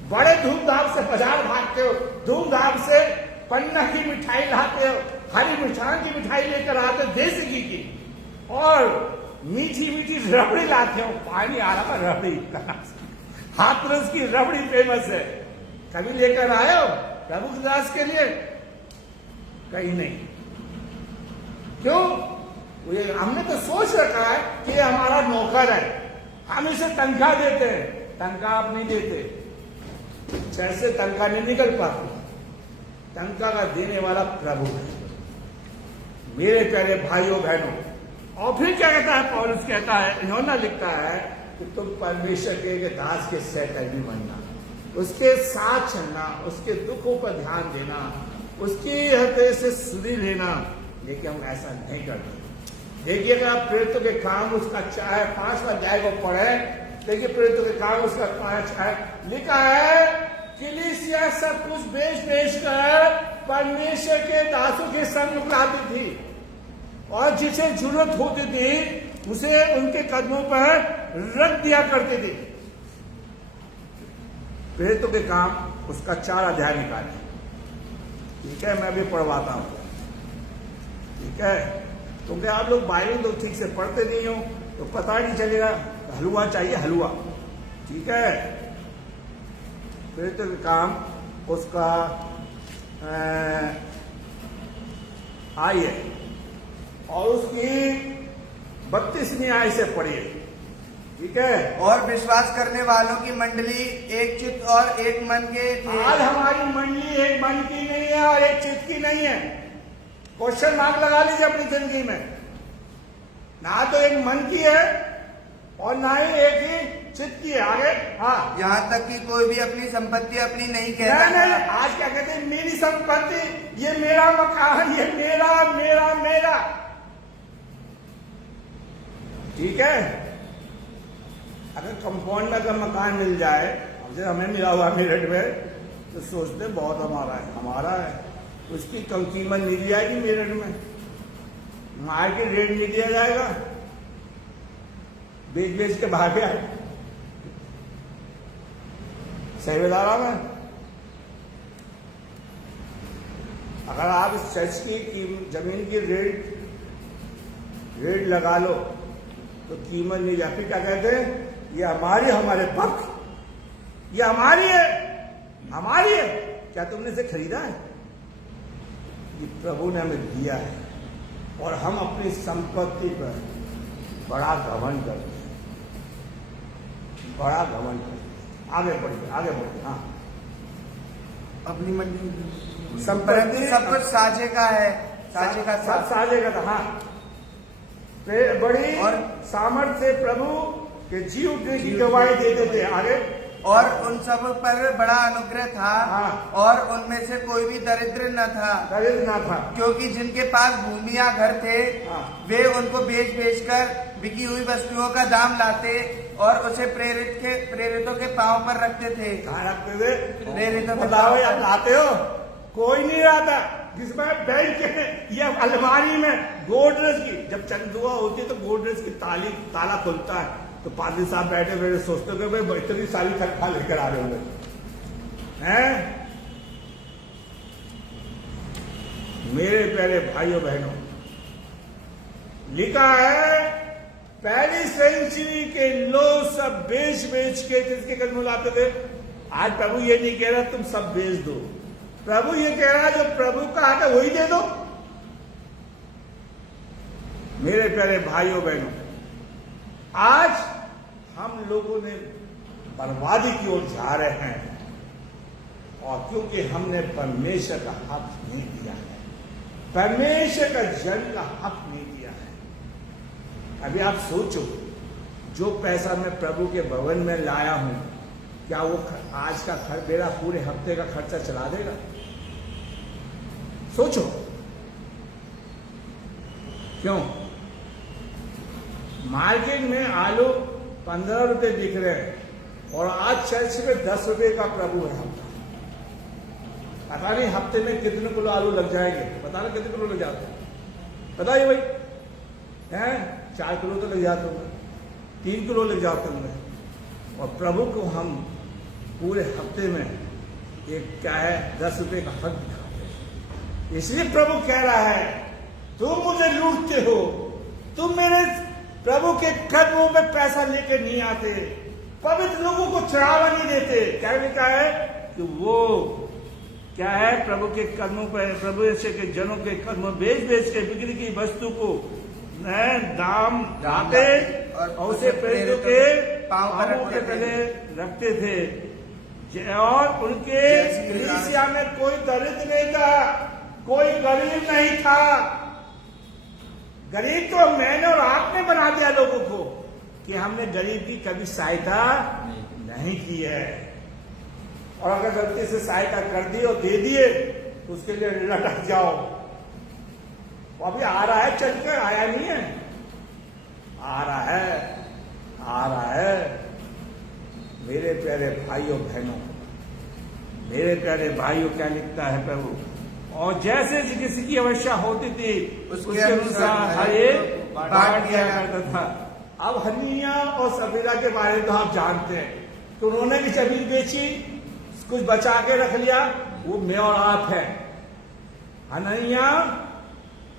बड़े धूमधाम से बाजार भागते हो, धूमधाम से पन्ना की मिठाई लाते हो, हरी मिठान की मिठाई लेकर आते हो, देसी घी की, और मीठी मीठी रबड़ी लाते हो। पानी आ रहा है, रबड़ी हाथरस की रबड़ी फेमस है। कभी लेकर आए हो प्रभु के दास के लिए? कहीं नहीं। क्यों? हमने तो सोच रखा है कि ये हमारा नौकर है, हम इसे तनख्वाह देते हैं। तनख्वाह आप नहीं देते, जैसे तनख्वाह नहीं निकल पाती। तनख्वाह का देने वाला प्रभु है। मेरे प्यारे भाइयों बहनों, और फिर क्या कहता है पौलुस? कहता है, यूहन्ना लिखता है कि तुम परमेश्वर के दास के सहकर्मी बनना, उसके साथ चलना, उसके दुखों पर ध्यान देना, उसकी हृदय से सुधी लेना। लेकिन हम ऐसा नहीं करते। देखिए, अगर आप प्रेरितों के काम उसका 5वां अध्याय को पढ़े, देखिए प्रेरितों के काम उसका 5 लिखा है, कलीसिया सब कुछ बेच कर परमेश्वर के दासों के संग लाती थी, और जिसे जरूरत होती थी उसे उनके कदमों पर रख दिया करती थी। प्रेरितों के काम उसका 4 अध्याय निकाले। ठीक है, मैं भी पढ़वाता हूं। ठीक है, क्योंकि आप लोग बाइबल तो ठीक से पढ़ते नहीं हो तो पता नहीं चलेगा। हलवा चाहिए, हलवा। ठीक है, प्रेरितों के काम उसका आइए और उसकी 32वीं आयत से पढ़िए, ठीक है। और विश्वास करने वालों की मंडली एक चित्त और एक मन के थे। आज हमारी मंडली एक मन की नहीं है और एक चित्त की नहीं है। क्वेश्चन मार्क लगा लीजिए अपनी जिंदगी में। ना तो एक मन की है और ना ही एक ही चित्त की है। आगे, हाँ, यहाँ तक कि कोई भी अपनी संपत्ति अपनी नहीं कहता नहीं, है। आज क्या कहते हैं, मेरी संपत्ति, ये मेरा मकान, ये मेरा मेरा मेरा, ठीक है। अगर कंपाउंड में अगर मकान मिल जाए, जैसे हमें मिला हुआ मेरठ में, तो सोचते बहुत हमारा है, हमारा है। उसकी कम कीमत नहीं दी जाएगी मेरठ में, मार्केट रेट नहीं दिया जाएगा, बेच बेच के भागे आए सहीदारा में। अगर आप इस चर्च की जमीन की रेट लगा लो तो कीमत नहीं जाती। क्या कहते हैं, ये हमारी, हमारे पक्ष, ये हमारी है, हमारी है। क्या तुमने इसे खरीदा है? ये प्रभु ने हमें दिया है और हम अपनी संपत्ति पर बड़ा घमंड करते हैं, बड़ा घमंड करते हैं। आगे बढ़िए, आगे बढ़िए। हाँ, अपनी मंडली संपत्ति सब कुछ साझे का है, साझे का सब साझे का था। हाँ, बड़ी और सामर्थ्य से प्रभु के जी उठने की गवाही देते थे। आगे, और उन सब पर बड़ा अनुग्रह था। हाँ। और उनमें से कोई भी दरिद्र न था, क्योंकि जिनके पास भूमिया घर थे, हाँ। वे उनको बेच बेच कर बिकी हुई वस्तुओं का दाम लाते और उसे प्रेरितों के पांव पर रखते थे। कहाँ रखते थे? प्रेरितों के बताओ, पांव या पर। लाते हो? कोई नहीं आता। जिसमें बैंक के या अलमारी में गोदरेज की जब चंदुआ होती है तो गोदरेज की ताला खुलता है, तो पादरी साहब बैठे बैठे सोचते हो कि भाई इतनी सारी तनख्वाह लेकर आ रहे होंगे, हैं? मेरे प्यारे भाइयों बहनों, लिखा है पहली सेंचुरी के लोग सब बेच बेच के जिसके कदम लाते थे। आज प्रभु ये नहीं कह रहा तुम सब बेच दो, प्रभु ये कह रहा है जो प्रभु का हक है वही दे दो। मेरे प्यारे भाइयों बहनों, आज हम लोगों ने बर्बादी की ओर जा रहे हैं, और क्योंकि हमने परमेश्वर का हक नहीं दिया है, परमेश्वर का जन का हक नहीं दिया है। अभी आप सोचो, जो पैसा मैं प्रभु के भवन में लाया हूं, क्या वो आज का मेरा पूरे हफ्ते का खर्चा चला देगा? सोचो, क्यों? मार्केट में आलू 15 रुपए दिख रहे हैं और आज चर्च में 10 रुपए का प्रभु है। पता नहीं हफ्ते में कितने किलो आलू लग जाएंगे, पता नहीं कितने किलो लग जाते हैं, बताइए भाई, हैं? 4 किलो तो लग जाते होंगे, 3 किलो लग जाते होंगे, और प्रभु को हम पूरे हफ्ते में एक क्या है 10 रुपए का हक दिखाते हैं। इसलिए प्रभु कह रहा है तुम मुझे लूटते हो, तुम मेरे प्रभु के कदमों में पैसा लेके नहीं आते, पवित्र लोगों को चढ़ावा नहीं देते। क्या लिखा है कि वो क्या है, प्रभु के कदमों पर, प्रभु के जनों के कदमों बेच बेच के बिक्री की वस्तु को दाम डालते और उसे प्रेरितों के पांवों के तले रखते थे। और उनके कलीसिया में कोई दरिद्र नहीं था, कोई गरीब नहीं था। गरीब तो मैंने और आपने बना दिया लोगों को, कि हमने गरीब की कभी सहायता नहीं की है, और अगर गलती से सहायता कर दी और दे दिए तो उसके लिए लटक जाओ। वो अभी आ रहा है, चल कर आया नहीं है, आ रहा है, आ रहा है। मेरे प्यारे भाइयों बहनों, मेरे प्यारे भाइयों, क्या लिखता है प्रभु, और जैसे किसी की आवश्यकता होती थी उसके अनुसार हर एक बांट दिया करता था। अब हनिया और सफीरा के बारे में तो आप जानते हैं कि उन्होंने भी जमीन बेची, कुछ बचा के रख लिया, वो मैं और आप है। हनिया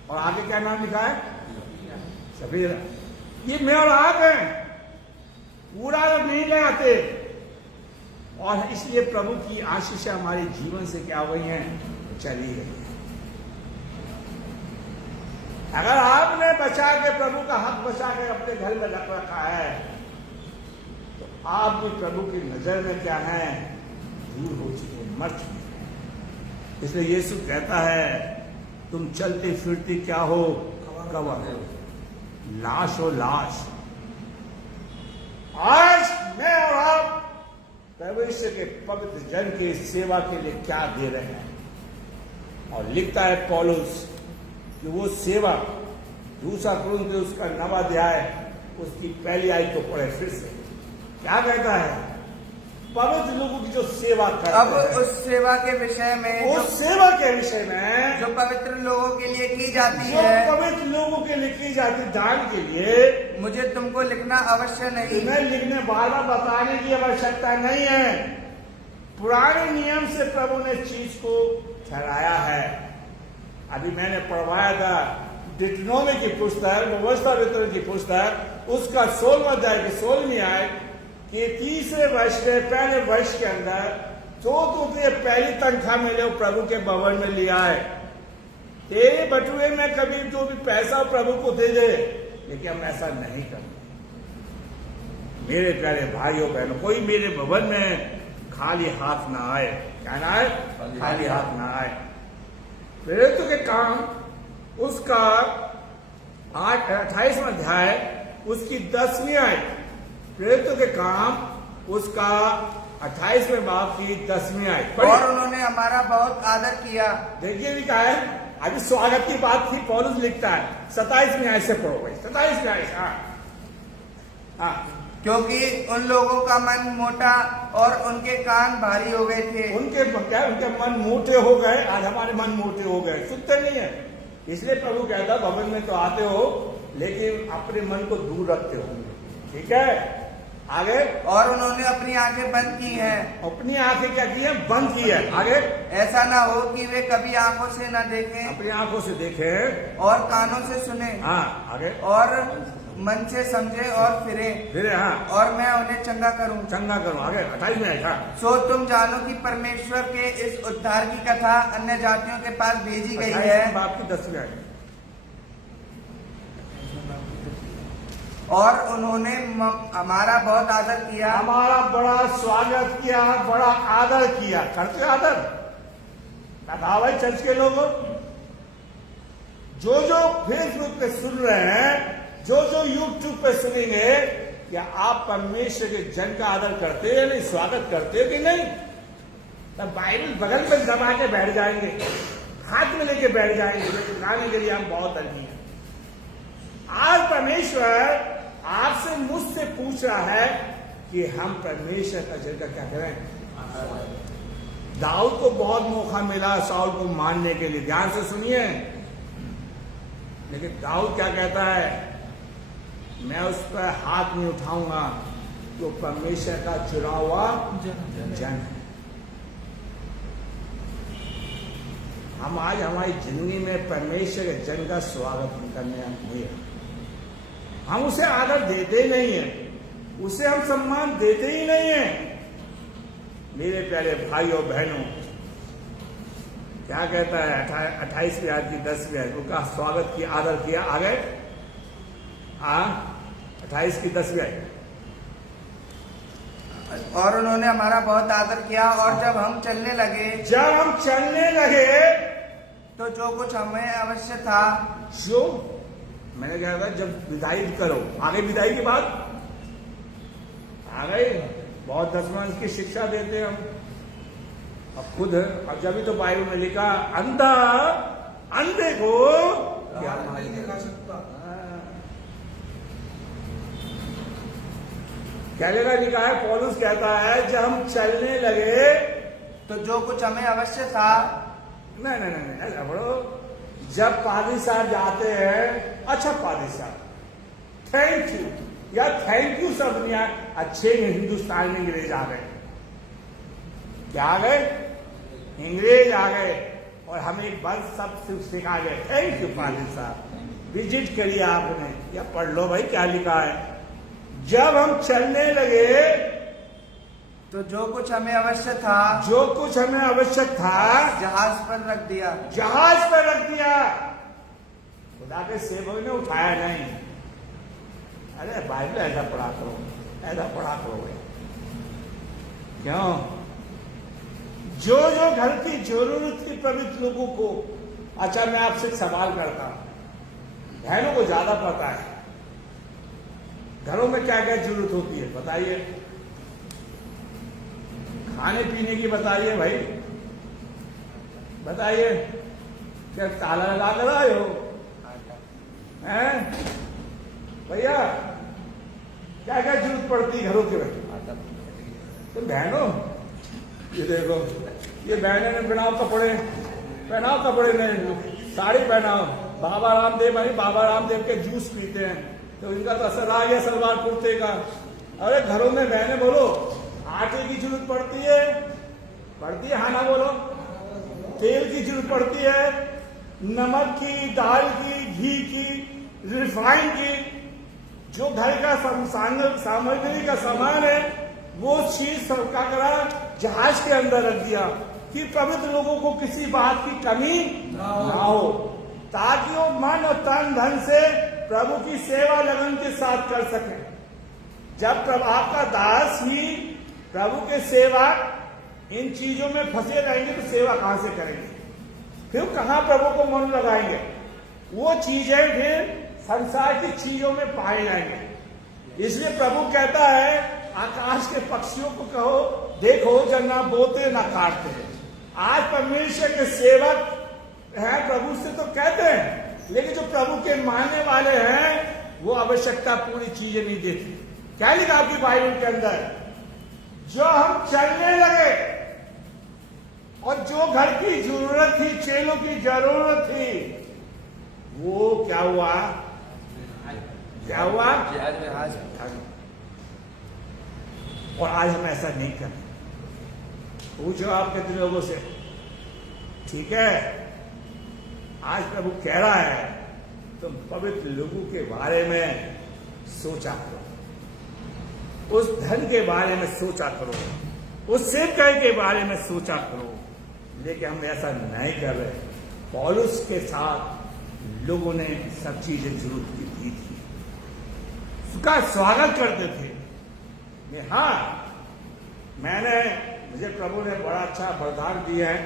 और आगे क्या नाम लिखा है, सफीरा, ये मैं और आप हैं, पूरा नहीं ले आते। और इसलिए प्रभु की आशीष हमारे जीवन से क्या हुई है, चली गई है। अगर आपने बचा के प्रभु का हक बचा के अपने घर में रख रखा है तो आप भी प्रभु की नजर में क्या है, दूर हो चुके, मर चुके। इसलिए यीशु कहता है तुम चलती फिरती क्या हो, कवर हो, लाश हो लाश। आज मैं और आप परमेश्वर के पवित्र जन की सेवा के लिए क्या दे रहे हैं। और लिखता है पौलुस कि वो सेवा, दूसरा कुरिन्थियों उसका 9वां अध्याय उसकी पहली आयत को पढ़े फिर से। क्या कहता है, पवित्र लोगों की जो सेवा करते अब हैं, उस सेवा के विषय में, उस सेवा के विषय में जो पवित्र लोगों के लिए की जाती जो है, पवित्र लोगों के लिए की जाती दान के लिए मुझे तुमको लिखना अवश्य नहीं। तुम्हें लिखने बार बार बताने की आवश्यकता नहीं है। पुराने नियम से प्रभु ने चीज को ठहराया है। अभी मैंने पढ़वाया था डिटोनोमी की पुस्तक, व्यवस्था वितरण की पुस्तक, उसका 16वां अध्याय की 16वीं आयत कि तीसरे वर्ष में पहले वर्ष के अंदर तो तुझे पहली तनख्वाह मिले प्रभु के भवन में लिया है। तेरे बटुए में कभी जो भी पैसा प्रभु को दे दे, लेकिन हम ऐसा नहीं करते। मेरे प्यारे भाइयों बहनों, कोई मेरे भवन में खाली हाथ ना आए। क्या ना आए? खाली हाथ ना आए। प्रेरितों के काम उसका 28वां अध्याय उसकी 10वीं आयत, प्रेरितों के काम उसका 28वें बाब की 10वीं आयत। और उन्होंने हमारा बहुत आदर किया। देखिए लिखा है, अभी स्वागत की बात थी, पौलुस लिखता है 27वीं आयत से पढ़ो भाई, 27वीं आयत। हाँ, क्योंकि उन लोगों का मन मोटा और उनके कान भारी हो गए थे। उनके मन मोटे हो गए। आज हमारे मन मोटे हो गए, सुनते नहीं है। इसलिए प्रभु कहता भवन में तो आते हो लेकिन अपने मन को दूर रखते हो। ठीक है, आगे। और उन्होंने अपनी आंखें बंद की हैं। अपनी आंखें क्या की है? बंद की है। आगे। ऐसा ना हो कि वे कभी आंखों से न देखें, अपनी आंखों से देखें और कानों से सुने, हाँ, आगे, और मन से समझे और फिरे, हाँ, और मैं उन्हें चंगा करूं। चंगा करूं। आगे 28 में आएगा। सो तुम जानो कि परमेश्वर के इस उद्धार की कथा अन्य जातियों के पास भेजी गई है। बाप की 10वीं आएगी। और उन्होंने हमारा बहुत आदर किया। हमारा बड़ा स्वागत किया, बड़ा आदर किया। करते आदर ना भाई चर्च के लोगों, जो फेसबुक पे सुन रहे हैं, जो यूट्यूब पे सुनेंगे, क्या आप परमेश्वर के जन का आदर करते हैं, नहीं स्वागत करते कि नहीं? तब बाइबल बगल में दबा के बैठ जाएंगे, हाथ में लेके बैठ जाएंगे, गाने के लिए हम बहुत धर्मी हैं। आज परमेश्वर आपसे मुझसे पूछ रहा है कि हम परमेश्वर का जन का क्या करें। दाऊद को बहुत मौका मिला साउल को मारने के लिए, ध्यान से सुनिए। लेकिन दाऊद क्या कहता है? मैं उस पर हाथ नहीं उठाऊंगा जो परमेश्वर का चुना हुआ जन है। हम आज हमारी जिंदगी में परमेश्वर के जन का स्वागत करने हुए, हम उसे आदर देते ही नहीं है, उसे हम सम्मान देते ही नहीं है। मेरे प्यारे भाइयों बहनों, क्या कहता है 28वीं आयत की 10वीं आयत, उनका स्वागत किया, आदर किया। आगे 28 की 10वीं आयत। और उन्होंने हमारा बहुत आदर किया, और जब हम चलने लगे तो जो कुछ हमें अवश्य था, जो मैंने कहा था जब विदाई करो, आगे विदाई के बाद आ गए, बहुत 10 की शिक्षा देते हैं हम अब खुद। अब जब भी तो बाइबल में लिखा अंधा अंधे को क्या नहीं दिखा सकता। क्या लिखा है? पौलुस कहता है जब हम चलने लगे तो जो कुछ हमें अवश्य था। नहीं ऐसा पढ़ो। जब पादी साहब जाते हैं, अच्छा पादी साहब थैंक यू या थैंक यू सब नहीं आए, अच्छे हिंदुस्तान में अंग्रेज आ गए। क्या आ गए? अंग्रेज आ गए और हमें एक बार सब सिखा गए। थैंक यू पादी साहब, विजिट करिए आपने, या पढ़ लो भाई क्या लिखा है। जब हम चलने लगे तो जो कुछ हमें आवश्यक था, जहाज पर रख दिया। खुदा के सेवक ने उठाया नहीं। अरे बाइबल ऐसा पढ़ा करो, ऐसा पढ़ा करो भाई। क्यों? जो जो घर की जरूरत थी पवित्र लोगों को। अच्छा, मैं आपसे एक सवाल करता हूं, बहनों को ज्यादा पता है घरों में क्या क्या जरूरत होती है, बताइए। खाने पीने की बताइए भाई, बताइए। क्या ताला लगा कर आए हो हैं भैया? क्या क्या जरूरत पड़ती है घरों के में? तो बहनों, ये देखो, ये बहने ने पहनाओ कपड़े में साड़ी पहनाओ। बाबा रामदेव भाई, बाबा रामदेव के जूस पीते हैं तो इनका तो असर आ गया सलवार कुर्ते का। अरे घरों में बहने बोलो, आटे की जरूरत पड़ती है हाँ ना बोलो। तेल की जरूरत पड़ती है, नमक की, दाल की, घी की, रिफाइन की। जो घर का सामग्री का सामान है वो चीज सब क्या करा, जहाज के अंदर रख दिया कि पवित्र लोगों को किसी बात की कमी ना हो, ताकि वो मन और तन धन से प्रभु की सेवा लगन के साथ कर सके। जब प्रभु आपका दास ही प्रभु के सेवा इन चीजों में फंसे रहेंगे तो सेवा कहां से करेंगे? फिर कहां प्रभु को मन लगाएंगे? वो चीजें फिर संसार की चीजों में पाए जाएंगे। इसलिए प्रभु कहता है, आकाश के पक्षियों को कहो, देखो जब ना बोते ना काटते हैं। आज परमेश्वर के सेवक हैं, प्रभु से तो कहते हैं, लेकिन जो प्रभु के मानने वाले हैं वो आवश्यकता पूरी चीजें नहीं देते। क्या लिखा आपकी बाइबल के अंदर? जो हम चलने लगे और जो घर की जरूरत थी, चेलों की जरूरत थी, वो क्या हुआ? और आज हम ऐसा नहीं करें। पूछो आप कितने लोगों से, ठीक है? आज प्रभु कह रहा है तुम पवित्र लोगों के बारे में सोचा करो, उस धन के बारे में सोचा करो, उस सेवकाई के बारे में सोचा करो। लेकिन हम ऐसा नहीं कर रहे। पौलुस के साथ लोगों ने सब चीजें जरूरत की दी थी, उसका स्वागत करते थे। मुझे प्रभु ने बड़ा अच्छा वरदान दिया है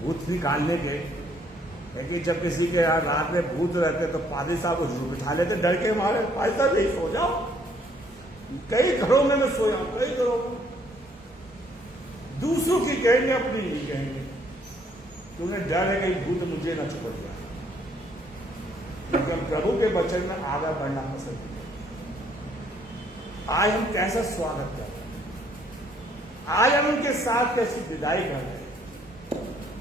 भूत निकालने के। लेकिन जब किसी के यहाँ रात में भूत रहते तो पादी साहब उसको बिठा लेते डर के मारे, पादी साहब नहीं सो जाओ। कई घरों में मैं सोया हूं, कई घरों में। दूसरों की कहेंगे, अपनी नहीं कहेंगे, तो उन्हें डर है कहीं भूत मुझे न चिपट जाए। लेकिन प्रभु के वचन में आगे बढ़ना पसंद है। आज हम कैसा स्वागत कर रहे हैं, आज हम उनके साथ कैसी विदाई कर रहे हैं।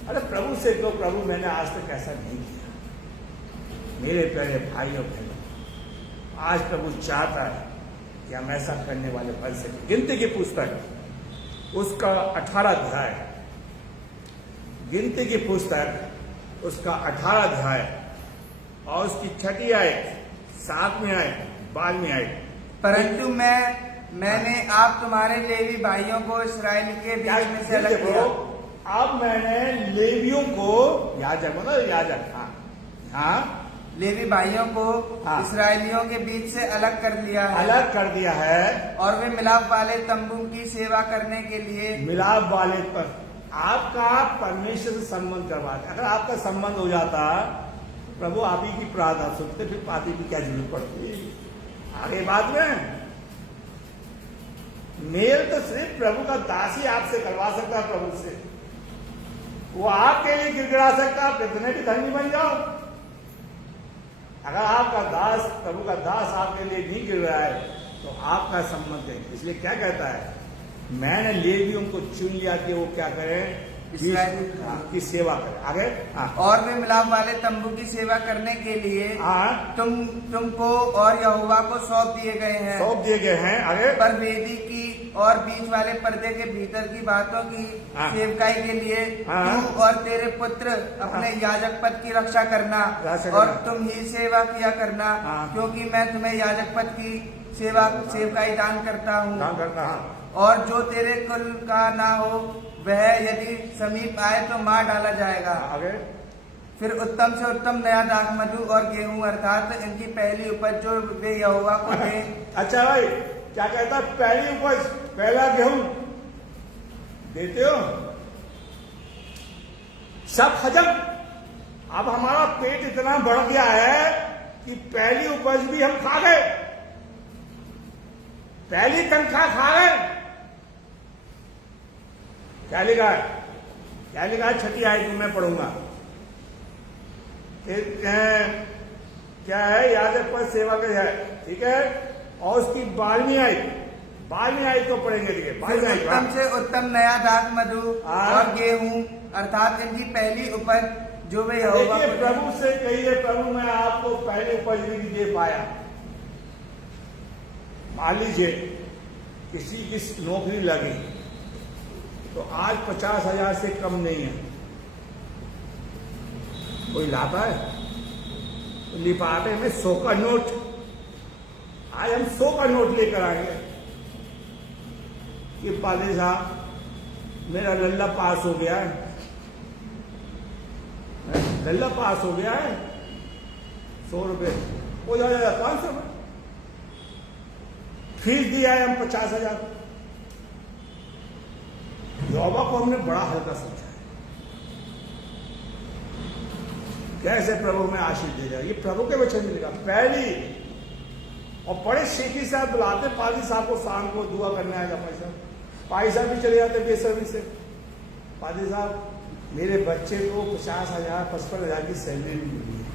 अरे प्रभु से कहो, प्रभु मैंने आज तक ऐसा नहीं किया। मेरे प्यारे भाई और बहनों, आज प्रभु चाहता है कि हम ऐसा करने वाले बन सके। गिनती की पुस्तक उसका 18 अध्याय, गिनती की पुस्तक उसका 18 अध्याय और उसकी 6वीं आयत, 7वीं आयत, 12वीं आयत। परंतु मैंने आप तुम्हारे लेवी भाइयों को इसराइल के बीच में से अलग किया। अब मैंने लेवियों को, याजक, हाँ, लेवी भाइयों को इसराइलियों के बीच से अलग कर दिया है, और वे मिलाप वाले तंबू की सेवा करने के लिए, मिलाप वाले पर आपका परमेश्वर से संबंध करवाते। अगर आपका संबंध हो जाता, प्रभु आप ही की प्रार्थना सुनते, फिर पापी की क्या जरूरत पड़ती? आगे बाद में मेल तो सिर्फ प्रभु का दास ही आपसे करवा सकता है। प्रभु से वो आपके लिए गिड़गिड़ा सकता, आप कितने भी धनी बन जाओ। अगर आपका दास, प्रभु का दास आपके लिए नहीं गिर रहा है तो आपका संबंध है। इसलिए क्या कहता है, मैंने लेवियों को चुन लिया कि वो क्या करें, की सेवा करें। आगे, और वे मिलाप वाले तंबू की सेवा करने के लिए तुमको और यहोवा को सौंप दिए गए हैं। आगे, पर वेदी की और बीच वाले पर्दे के भीतर की बातों की सेवकाई के लिए तू और तेरे पुत्र अपने याजक पद की रक्षा करना, और तुम ही सेवा किया करना, क्योंकि मैं तुम्हें याजक पद की सेवकाई दान करता हूँ। और जो तेरे कुल का ना हो वह यदि समीप आए तो मार डाला जाएगा। फिर उत्तम से उत्तम नया दाख मधु और गेहूं अर्थात इनकी पहली उपज जो वे यहोवा को दे। अच्छा भाई, क्या कहता है? पहली उपज, पहला गेहूं देते हो, सब हजम। अब हमारा पेट इतना बढ़ गया है कि पहली उपज भी हम खा गए, पहली तनख्वाह खा गए। क्या लिखा है? क्या लिखा है? छठी आयत में मैं पढ़ूंगा। क्या है? याजक पर सेवा का है, ठीक है। और उसकी 12वीं आयत को पढ़ेंगे। ठीक है, उत्तम से उत्तम नया दाख मधु और गेहूं अर्थात इनकी पहली उपज जो वे यहोवा को दे। प्रभु से कहिए, प्रभु मैं आपको पहली उपज नहीं दे पाया। मान लीजिए किसी की नौकरी लगी तो आज 50,000 से कम नहीं है। कोई लाता है? लिफाफे में 100 का नोट, आज हम 100 का नोट लेकर आएंगे कि पाले साहब मेरा लल्ला पास हो गया है, लल्ला पास हो गया है, 100 रुपये हो जाएगा 500 में। फीस दिया है हम 50,000। यहोवा को हमने बड़ा हल्का समझा है। कैसे प्रभु में आशीष दे जाए, ये प्रभु के वचन मिलेगा पहली। और बड़े शेखी साहब बुलाते पादी साहब को, शाम को दुआ करने आएगा पैसा। पादी साहब भी चले जाते बेसब्री से, पादी साहब मेरे बच्चे को 50,000 55,000 की सैलरी मिली है,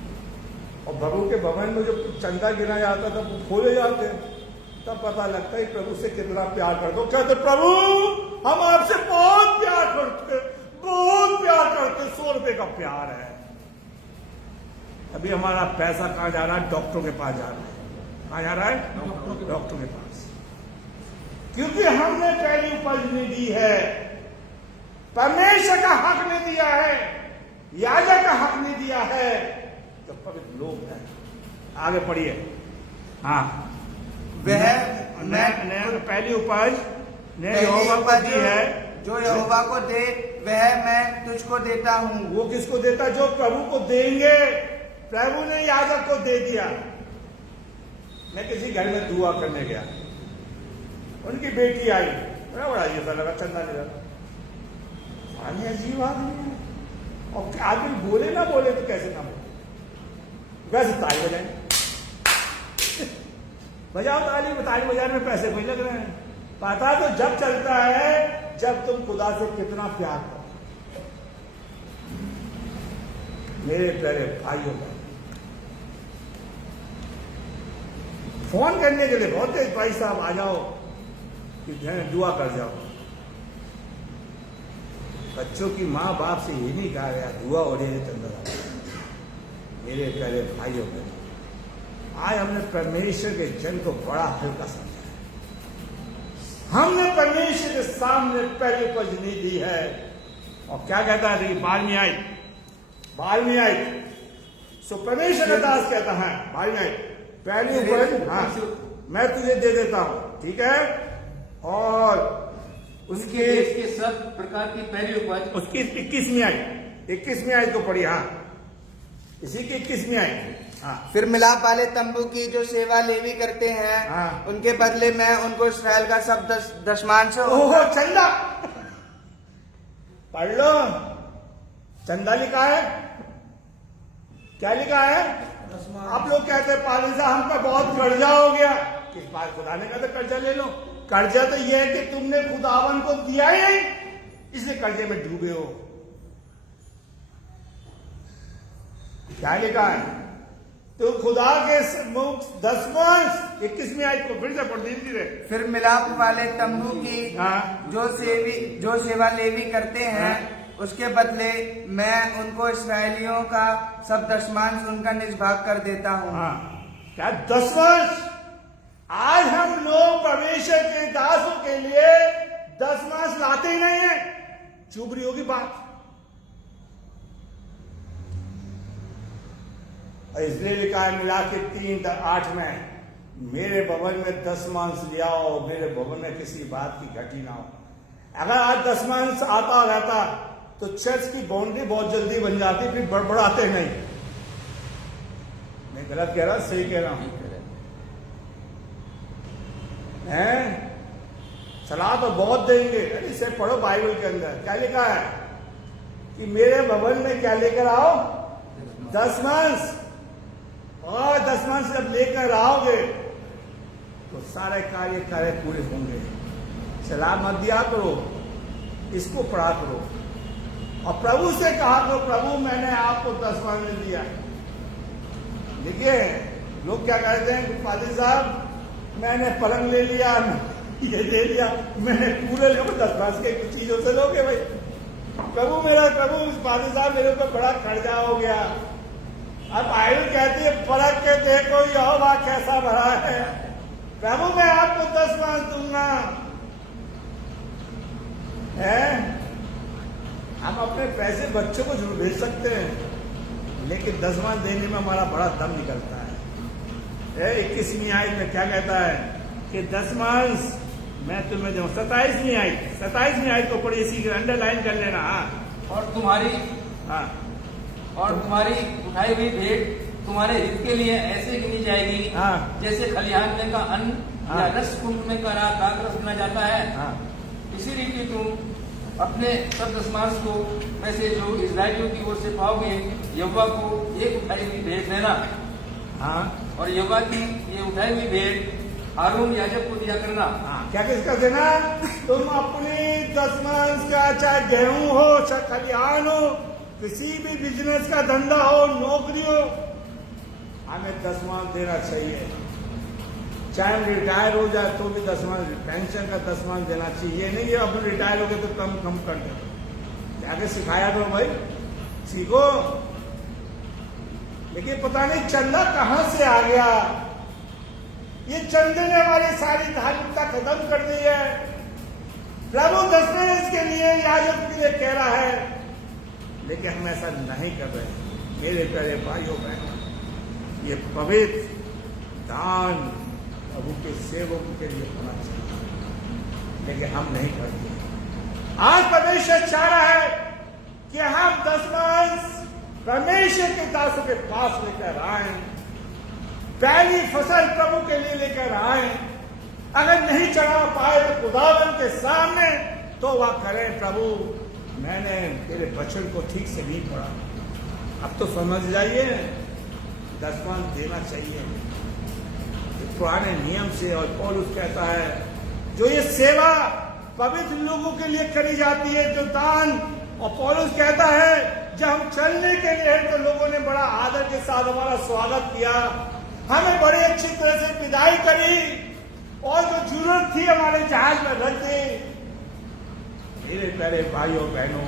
और प्रभु के भवन में जो चंदा गिना जाता था वो खोले जाते, तब पता लगता है प्रभु से कितना प्यार करते हो। कहते प्रभु हम आपसे बहुत प्यार करते, बहुत प्यार करते, 100 रुपए का प्यार है। अभी हमारा पैसा कहां जा रहा है? डॉक्टरों के पास जा रहा है। कहां जा रहा है? डॉक्टरों के पास, क्योंकि हमने पहली उपज नहीं दी है। परमेश्वर का हक नहीं दिया है, याजक का हक नहीं दिया है, तो पवित्र लोग हैं। आगे पढ़िए। हाँ, वह पहली उपज ने यहोवा को दी है, जो यहोवा को दे वह मैं तुझको देता हूँ। वो किसको देता? जो प्रभु को देंगे। प्रभु ने याजक को दे दिया। मैं किसी घर में दुआ करने गया, उनकी बेटी आई, बड़ा ये लगा चंदा ले रहा। अजीब आदमी है, और आदमी बोले ना बोले तो कैसे ना बोले, वैसे ताली बजाए, बजाओ ताली, ताली बजाने में पैसे कोई लग रहे हैं। पता तो जब चलता है जब तुम खुदा से कितना प्यार करो। मेरे प्यारे भाइयों का फोन करने के लिए बहुत तेज, भाई साहब आ जाओ कि दुआ कर जाओ। बच्चों की माँ बाप से ये नहीं कहा गया दुआ ओढ़े चंदा। मेरे प्यारे भाइयों बहनों, आज हमने परमेश्वर के जन को बड़ा हल्का समझा है। हमने परमेश्वर के सामने पहली उपज नहीं दी है। और क्या कहता है? देखिए 12वीं आयत। सो परमेश्वर का दास कहता है 12वीं आयत, पहली उपज हाँ मैं तुझे दे देता हूं, ठीक है। और उसके देश के सब प्रकार की पहली उपज, उसकी 21वीं आयत को पढ़ी। हाँ, इसी की 21वीं आयत। हाँ, फिर मिलाप वाले तंबू की जो सेवा लेवी करते हैं, हाँ, उनके बदले में उनको इस्राएल का सब दशमांश ओहो चंदा पढ़ लो। चंदा लिखा है, क्या लिखा है? आप लोग कहते हैं पाली साहब हमका बहुत कर्जा हो गया। किस बात? खुदा ने कहा था कर्जा ले लो। कर्जा तो यह है कि तुमने खुदावन को दिया ही नहीं, इसलिए कर्जे में डूबे हो। क्या लिखा है? तो खुदा के दशमांश 21वीं आयत को फिर से पढ़ दीजिए। फिर मिलाप वाले तंबू की जो सेवा लेवी करते हैं, उसके बदले मैं उनको इस्राएलियों का सब दशमांश उनका निष्भाग कर देता हूँ। क्या दशमांश? आज हम लोग परमेश्वर के दासों के लिए दशमांश लाते ही नहीं है। चुभ रही होगी बात, इसलिए लिखा है मिला के 3:8 में, मेरे भवन में दशमांश ले आओ, मेरे भवन में किसी बात की घटी ना हो। अगर आज दशमांश आता रहता तो चर्च की बाउंड्री बहुत जल्दी बन जाती, फिर बड़बड़ाते नहीं। मैं गलत कह रहा, सही कह रहा हूं? हैं? सलाह तो बहुत देंगे। इसे पढ़ो बाइबल के अंदर क्या लिखा है कि मेरे भवन में क्या लेकर आओ? 10 मांस। और 10 मांस जब लेकर आओगे तो सारे कार्य पूरे होंगे। सलाह मत दिया करो, इसको पढ़ा करो और प्रभु से कहा करो, प्रभु मैंने आपको 10 मांस दिया। देखिए लोग क्या कहते हैं, पादी साहब मैंने पलंग ले लिया, ये ले लिया, मैंने पूरे ले 10 मांस के कुछ चीजों से लोगे भाई। प्रभु पादी साहब मेरे ऊपर बड़ा कर्जा हो गया। अब बाइबल कहती है परख के देखो यहोवा कैसा भरा है। प्रभु मैं आपको 10 मांस दूंगा। है हम अपने पैसे बच्चों को जरूर भेज सकते हैं, लेकिन 10 मांस देने में हमारा बड़ा दम निकलता है। 21वीं आयत में क्या कहता है कि 10 मांस मैं तुम्हें दूं। 27वीं आयत को पढ़िए, इसी अंडरलाइन कर लेना। और तुम्हारी उठाई हुई भेंट तुम्हारे हित के लिए ऐसे गिनी जाएगी जैसे खलिहान में का अन्न या रस कुंड में का दाखरस गिना जाता है। इसी रीति तुम अपने सब 10 मांस को में से जो इस्राएलियों की ओर से पाओगे यहोवा को एक उठाई हुई भेंट देना। और यहोवा की ये उठाई हुई भेंट हारून याजक को दिया करना। क्या किसका देना? तुम अपनी 10 मांस का, चाहे गेहूं हो, चाहे खलिहान हो, किसी भी बिजनेस का धंधा हो, नौकरी हो, हमें 10 मांस देना चाहिए। चाहे हम रिटायर हो जाए तो भी 10 मांस, पेंशन का 10 मांस देना चाहिए। ये नहीं कि अब रिटायर हो गए तो कम कर दो। जाके सिखाया दो भाई, सीखो। लेकिन पता नहीं चंदा कहां से आ गया। ये चंदे ने हमारी सारी धार्मिकता खत्म कर दी है। प्रभु 10 मांस के लिए याजक के लिए कह रहा है, लेकिन हम ऐसा नहीं कर रहे। मेरे प्यारे भाइयों बहनों, ये पवित्र दान प्रभु के सेवकों के लिए होना चाहिए, लेकिन हम नहीं करते। आज परमेश्वर चाह रहा है कि हम 10 मांस परमेश्वर के दासों के पास लेकर आए, पहली फसल प्रभु के लिए लेकर आए। अगर नहीं चढ़ा पाए तो खुदावन के सामने तो वह करें, प्रभु मैंने तेरे वचन को ठीक से नहीं पढ़ा। अब तो समझ जाइए 10 मांस देना चाहिए पुराने नियम से। और पौलुस कहता है जो ये सेवा पवित्र लोगों के लिए करी जाती है, जो दान, और पौलुस कहता है जब हम चलने के लिए हैं तो लोगों ने बड़ा आदर के साथ हमारा स्वागत किया, हमें बड़ी अच्छी तरह से विदाई करी, और जो जरूरत थी हमारे जहाज में रख दी। मेरे प्यारे भाइयों बहनों,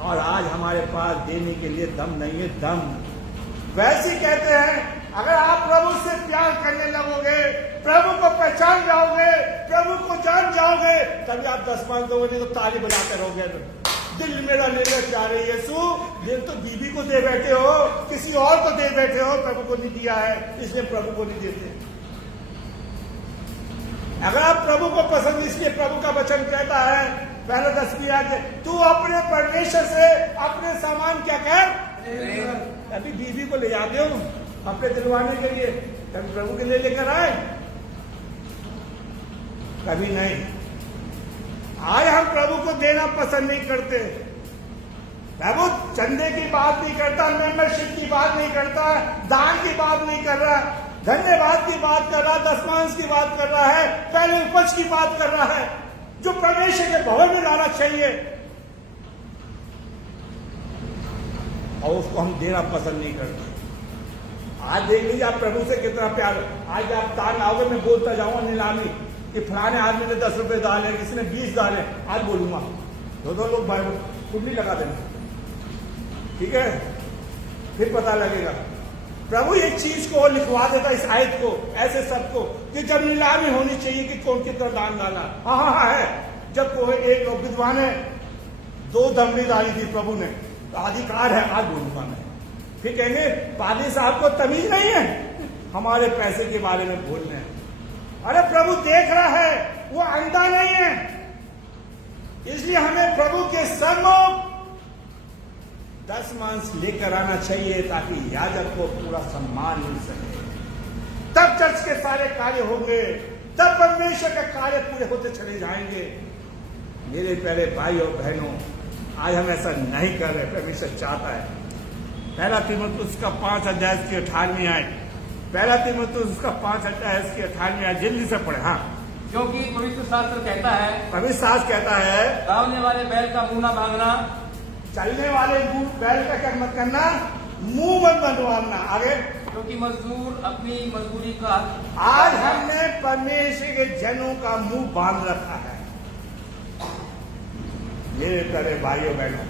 और आज हमारे पास देने के लिए दम नहीं है। दम वैसे ही कहते हैं, अगर आप प्रभु से प्यार करने लगोगे, प्रभु को पहचान जाओगे, प्रभु को जान जाओगे, तभी आप 10 मांस दोगे, नहीं तो ताली बजाते रहोगे। दिल मेरा ले ले प्यारे यीशु, दिल तो बीबी को दे बैठे हो, किसी और को दे बैठे हो, प्रभु को नहीं दिया है, इसलिए प्रभु को नहीं देते। अगर आप प्रभु को पसंद, इसलिए प्रभु का वचन कहता है पहले 10वीं आयत, तू अपने परमेश्वर से अपने सामान क्या कर, अभी बीबी को ले जाते हो अपने दिलवाने के लिए, कभी प्रभु के लिए लेकर आए? कभी नहीं। आज हम प्रभु को देना पसंद नहीं करते। प्रभु चंदे की बात नहीं करता, मेंबरशिप की बात नहीं करता, दान की बात नहीं कर रहा, धन्यवाद की बात कर रहा, 10 मांस की बात कर रहा है, पहले उपज की बात कर रहा है, जो परमेश्वर के भवन में लाना चाहिए, और उसको हम देना पसंद नहीं करते। आज देख लीजिए आप प्रभु से कितना प्यार। आज आप दान आओगे, मैं बोलता जाऊंगा नीलामी कि फलाने आदमी ने 10 रुपए डाले, किसी ने 20 डाले, आज बोलूंगा 2 लोग बाइबल कुंडली लगा देना, ठीक है? फिर पता लगेगा। प्रभु एक चीज को लिखवा देता इस आयत को, ऐसे सबको, कि जब नीलामी होनी चाहिए कि कौन कितना दान डाला। हाँ है, जब कोई एक विद्वान ने 2 दमड़ी डाली थी प्रभु ने, तो अधिकार है, आज बोलूंगा मैं। फिर कहेंगे पादी साहब को तमीज नहीं है हमारे पैसे के बारे में बोलने। अरे प्रभु देख रहा है, वो अंधा नहीं है। इसलिए हमें प्रभु के सम्मुख 10 मांस लेकर आना चाहिए ताकि याजक को पूरा सम्मान मिल सके। तब चर्च के सारे कार्य होंगे, तब परमेश्वर के कार्य पूरे होते चले जाएंगे। मेरे प्यारे भाई और बहनों, आज हम ऐसा नहीं कर रहे। परमेश्वर चाहता है पहला तीमुथियुस का 5 अध्याय की 18वीं आयत, पहला तीमुथियुस का 5 अध्याय की 18वीं आयत जल्दी से पढ़े। हाँ, क्योंकि पवित्र शास्त्र कहता है, पवित्र शास्त्र कहता है, गावने वाले बैल का मुंह न भांगना, चलने वाले बैल का क्या मत करना, मुंह मत बंधवाना। आगे, क्योंकि मजदूर अपनी मजदूरी का आज हमने परमेश्वर के जनों का मुंह बांध रखा है। मेरे प्यारे भाइयों बहनों,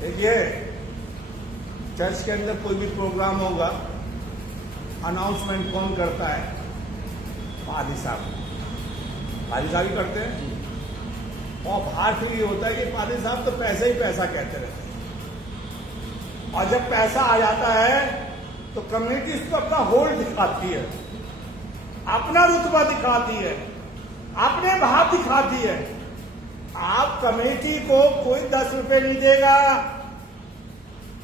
देखिए चर्च के अंदर कोई भी प्रोग्राम होगा, अनाउंसमेंट कौन करता है? पादी साहब ही करते हैं। और बाहर से ये होता है कि पादी साहब तो पैसा ही पैसा कहते रहते हैं, और जब पैसा आ जाता है तो कम्युनिटी इसको अपना होल्ड दिखाती है, अपना रुतबा दिखाती है, अपने भाव दिखाती है। आप कमेटी को कोई 10 रुपए नहीं देगा,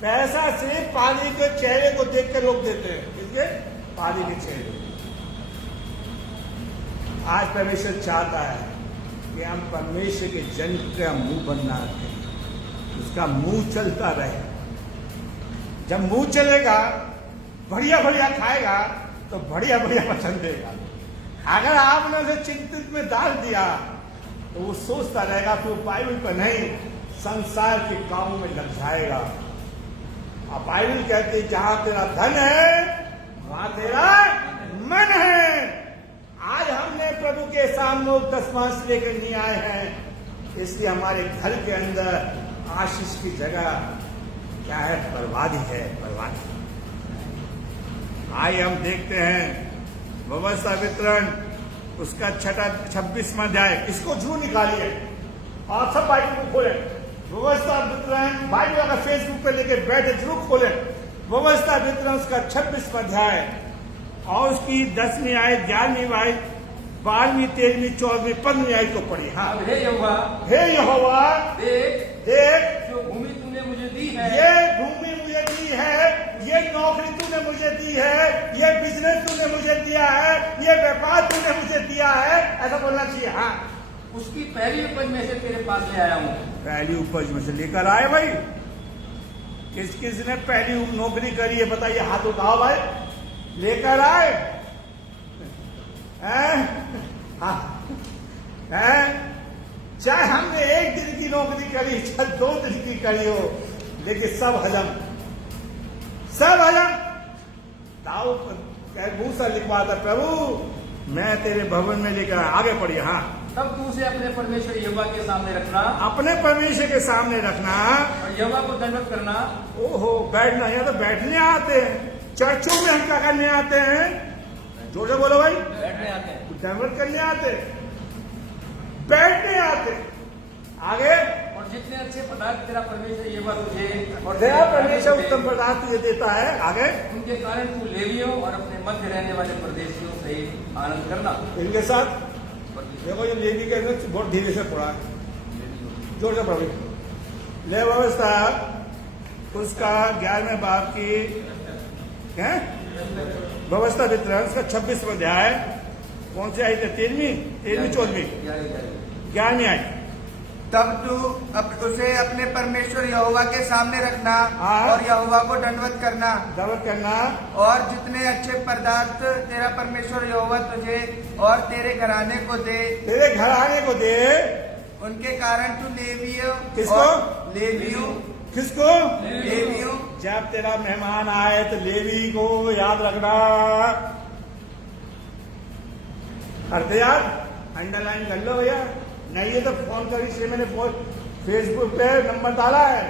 पैसा सिर्फ पादी के चेहरे को देख के लोग देते हैं। इसके पादी के चेहरे। आज परमेश्वर चाहता है कि हम परमेश्वर के जन का मुंह बनना रखें, उसका मुंह चलता रहे। जब मुंह चलेगा, बढ़िया बढ़िया खाएगा तो बढ़िया बढ़िया पसंद देगा। अगर आपने उसे चिंतित में डाल दिया तो वो सोचता रहेगा फिर बाइबल पर नहीं, संसार के कामों में लग जाएगा। और बाइबल कहती है जहां तेरा धन है वहां तेरा मन है। आज हमने प्रभु के सामने 10 मांस लेकर नहीं आए हैं, इसलिए हमारे घर के अंदर आशीष की जगह क्या है? बर्बादी है, बर्बादी। आइए हम देखते हैं व्यवस्था वितरण उसका 26वां अध्याय। इसको जरूर निकालिए और सब बाइबल को खोलें। व्यवस्था वितरण बाइबल अगर फेसबुक पे लेके बैठे जरूर खोलें। व्यवस्था वितरण उसका 26वां अध्याय और उसकी 10वीं आयत, 11वीं आयत, 12वीं, 13वीं, 14वीं, 15वीं आयत को पढ़िए। हाँ, हे यहोवा, हे यहोवा, देख जो भूमि तूने मुझे दी है, ये भूमि मुझे दी है, ये नौकरी तूने मुझे दी है, ये बिजनेस तूने मुझे दिया है, ये व्यापार तूने मुझे दिया है, ऐसा बोलना चाहिए। हाँ, उसकी पहली उपज में से तेरे पास ले आया हूँ। पहली उपज में से लेकर आए भाई। किस किस ने पहली नौकरी करी है बताइए, हाथ उठाओ भाई। लेकर आए चाहे हमने 1 दिन की नौकरी करी, चाहे 2 दिन की करी हो, लेकिन सब हजम। दाऊद मूसा लिखवाता, प्रभु मैं तेरे भवन में लेकर आगे पढ़िए। हाँ, तब तू उसे अपने परमेश्वर यहोवा के सामने रखना, अपने परमेश्वर के सामने रखना और यहोवा को दंडवत करना। ओहो, बैठना, यहाँ तो बैठने आते हैं। चर्चों में हम क्या करने आते हैं? जोर से बोलो भाई। बैठने आते हैं, दंडवत करने आते, बैठने आते। आगे, और जितने अच्छे पदार्थ तेरा परमेश्वर यहोवा तुझे और तेरा परमेश्वर उत्तम पदार्थ तुझे देता है। आगे, उनके कारण तू लेवियों और अपने मध्य रहने वाले प्रदेशियों से आनंद करना। इनके साथ देखो, ये लेवी के अंदर बहुत धीरे से पड़ा है। जोर से पढ़ो। ले व्यवस्था उसका 11वें बाब की है व्यवस्था वितरण उसका 26वां अध्याय। कौन सी आई थी? 13वीं, 14वीं, 11वीं आई। तब तू उसे अपने परमेश्वर यहोवा के सामने रखना और यहोवा को दंडवत करना और जितने अच्छे पदार्थ तेरा परमेश्वर यहोवा तुझे और तेरे घराने को दे, उनके कारण तू लेवियों, किसको? जब तेरा मेहमान आए तो लेवी को याद रखना। करते याद, अंडरलाइन कर लो भैया, नहीं है तो फोन कर, इसलिए मैंने फेसबुक पे नंबर डाला है।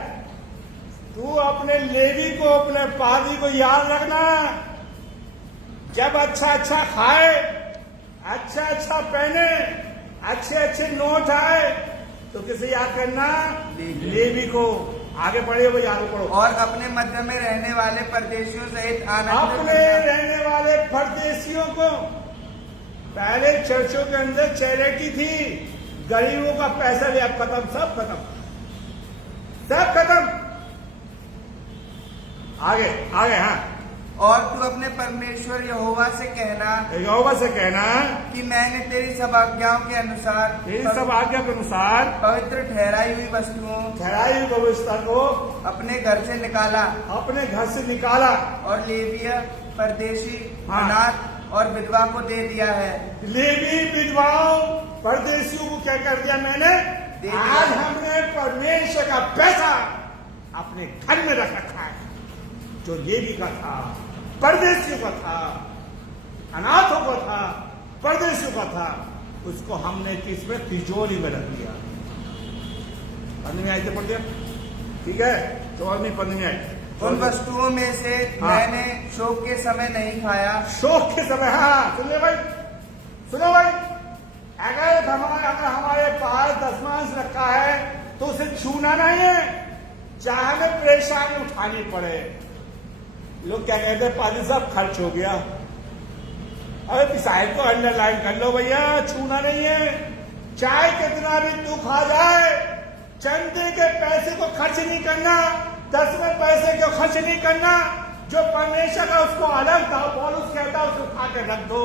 तू अपने लेवी को, अपने पादी को याद रखना। जब अच्छा अच्छा खाए, अच्छा अच्छा पहने, अच्छे अच्छे नोट आए तो किसे याद करना? लेवी को। आगे पढ़िए भाई, आगे पढ़ो। और अपने मध्य में रहने वाले परदेशियों सहित आनंद, अपने रहने वाले परदेशियों को। पहले चर्चों के अंदर चैरिटी थी, गरीबों का पैसा भी अब खत्म, सब खत्म, सब खत्म। आगे आगे। हाँ, और तू अपने परमेश्वर यहोवा से कहना, यहोवा से कहना कि मैंने तेरी सब आज्ञाओं के अनुसार, तेरी सब आज्ञा के अनुसार पवित्र ठहराई हुई वस्तुओं, ठहराई हुई व्यवस्था को अपने घर से निकाला, अपने घर से निकाला और लेवीय, परदेशी, हाँ। अनाथ और विधवा को दे दिया है। लेवी, विधवाओं, परदेशियों को क्या कर दिया मैंने? आज हमने परमेश्वर का पैसा अपने घर में रख रखा है, जो लेवी का था, परदेशियों का था, अनाथों का था, परदेशियों का था, उसको हमने किसमें? तिजोरी में रख दिया। 15वीं आयत पढ़ दिया, ठीक है? 14वीं 15वीं आयत। उन वस्तुओं में से हाँ। मैंने शोक के समय नहीं खाया। शोक के समय, हाँ सुनिए भाई, सुनो भाई, अगर हमारे पास दशमांश रखा है तो उसे छूना नहीं है, चाहे हमें परेशानी उठानी पड़े। लोग क्या कहते हैं? पाजी साहब खर्च हो गया। अरे साइड को अंडरलाइन कर लो भैया, छूना नहीं है। चाहे कितना भी दुख आ जाए, चंदे के पैसे को खर्च नहीं करना, 10वें पैसे को खर्च नहीं करना। जो परमेश्वर का उसको अलग था, पौलुस कहता उसे उठा के रख दो,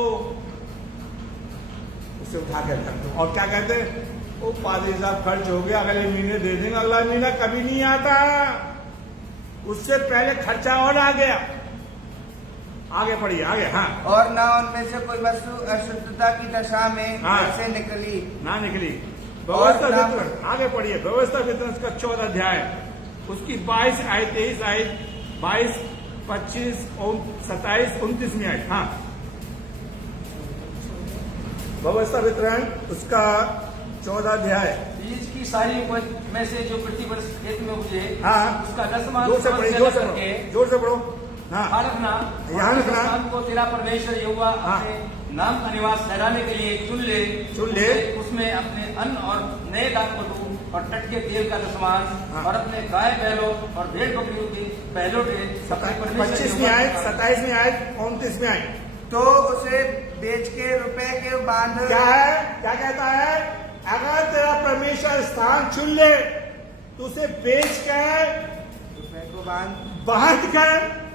उसे उठा के रख दो। और क्या कहते हैं? वो पादरी साहब खर्च हो गया, अगले महीने दे देंगे। अगला महीना कभी नहीं आता, उससे पहले खर्चा और आ गया। आगे पढ़िए, आगे। हाँ, और न उनमें से कोई वस्तु अशुद्धता की दशा में हाँ। घर से निकली, ना निकली। व्यवस्था और वितरण, आगे पढ़िए। व्यवस्था वितरण का 14 अध्याय, उसकी 22 आयत, 23 आयत, 22, 25, 27, 29वीं आयत। हाँ, व्यवस्था वितरण उसका 14 अध्याय। बीज की सारी उपज में से जो प्रति वर्ष खेत में उपजे, हाँ, उसका 10वां जोर से पढ़िए, जोर से करके पढ़ो, जोर से पढ़ो। हाँ, ध्यान रखना, ध्यान रखना। स्थान को तेरा परमेश्वर यहोवा हाँ। अपने नाम का निवास ठहराने के लिए चुन ले। उसमें अपने अन्न और नए दाखमधु और टटके तेल का दशमांश, हाँ। और अपने गाय बैलों और भेड़ बकरियों की पहलोटे 25वीं आयत, 27वीं आयत, 29वीं आयत। तो उसे बेच के रुपए के बांध। क्या है? क्या कहता है? अगर तेरा परमेश्वर स्थान चुन ले तो उसे बेच कर, रुपए को बांध कर,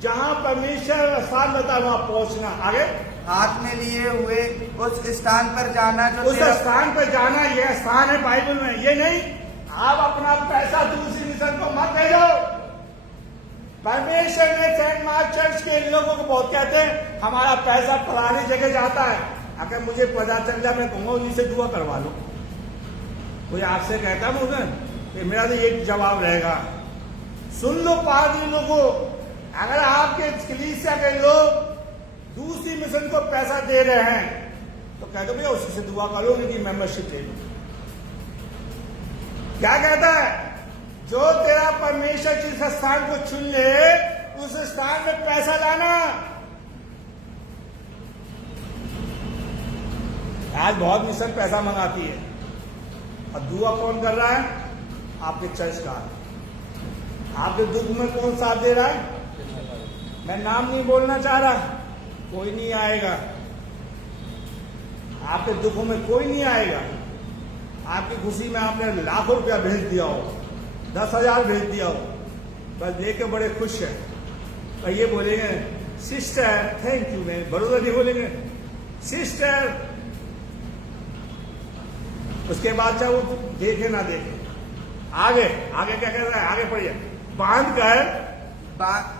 जहां परमेश्वर स्थान रहता है वहां पहुंचना। आगे, हाथ में लिए हुए उस स्थान पर जाना जो उस स्थान पर जाना। यह स्थान है बाइबल में, ये नहीं आप अपना पैसा दूसरी मिशन को मत दे दो। परमेश्वर ने सेंट मार्क चर्च के लोगों को बहुत कहते हैं हमारा पैसा फलानी जगह जाता है। अगर मुझे पता चल जाए, मैं कहूंगा उन्हीं से दुआ करवा लो। कोई आपसे कहता मुझे, मेरा तो एक जवाब रहेगा, सुन लो पादरी लोगों, अगर आपके कलीसिया के लोग दूसरी मिशन को पैसा दे रहे हैं तो कह दो भैया उसी से दुआ करो, उनकी मेंबरशिप ले लो। क्या कहता है? जो तेरा परमेश्वर जिस स्थान को चुन ले, उस स्थान में पैसा लाना। आज बहुत मिशन पैसा मंगाती है, और दुआ कौन कर रहा है? आपके चर्च का। आपके दुख में कौन साथ दे रहा है? मैं नाम नहीं बोलना चाह रहा, कोई नहीं आएगा आपके दुखों में, कोई नहीं आएगा। आपकी खुशी में आपने लाखों रुपया भेज दिया हो, 10,000 भेज दिया हो, बस देख के बड़े खुश है। और ये बोलेंगे सिस्टर थैंक यू, मैं बड़ोदा नहीं बोलेंगे सिस्टर। उसके बाद चाहे वो देखे ना देखे। आगे आगे क्या कह रहा है? आगे पढ़िए। बांध कर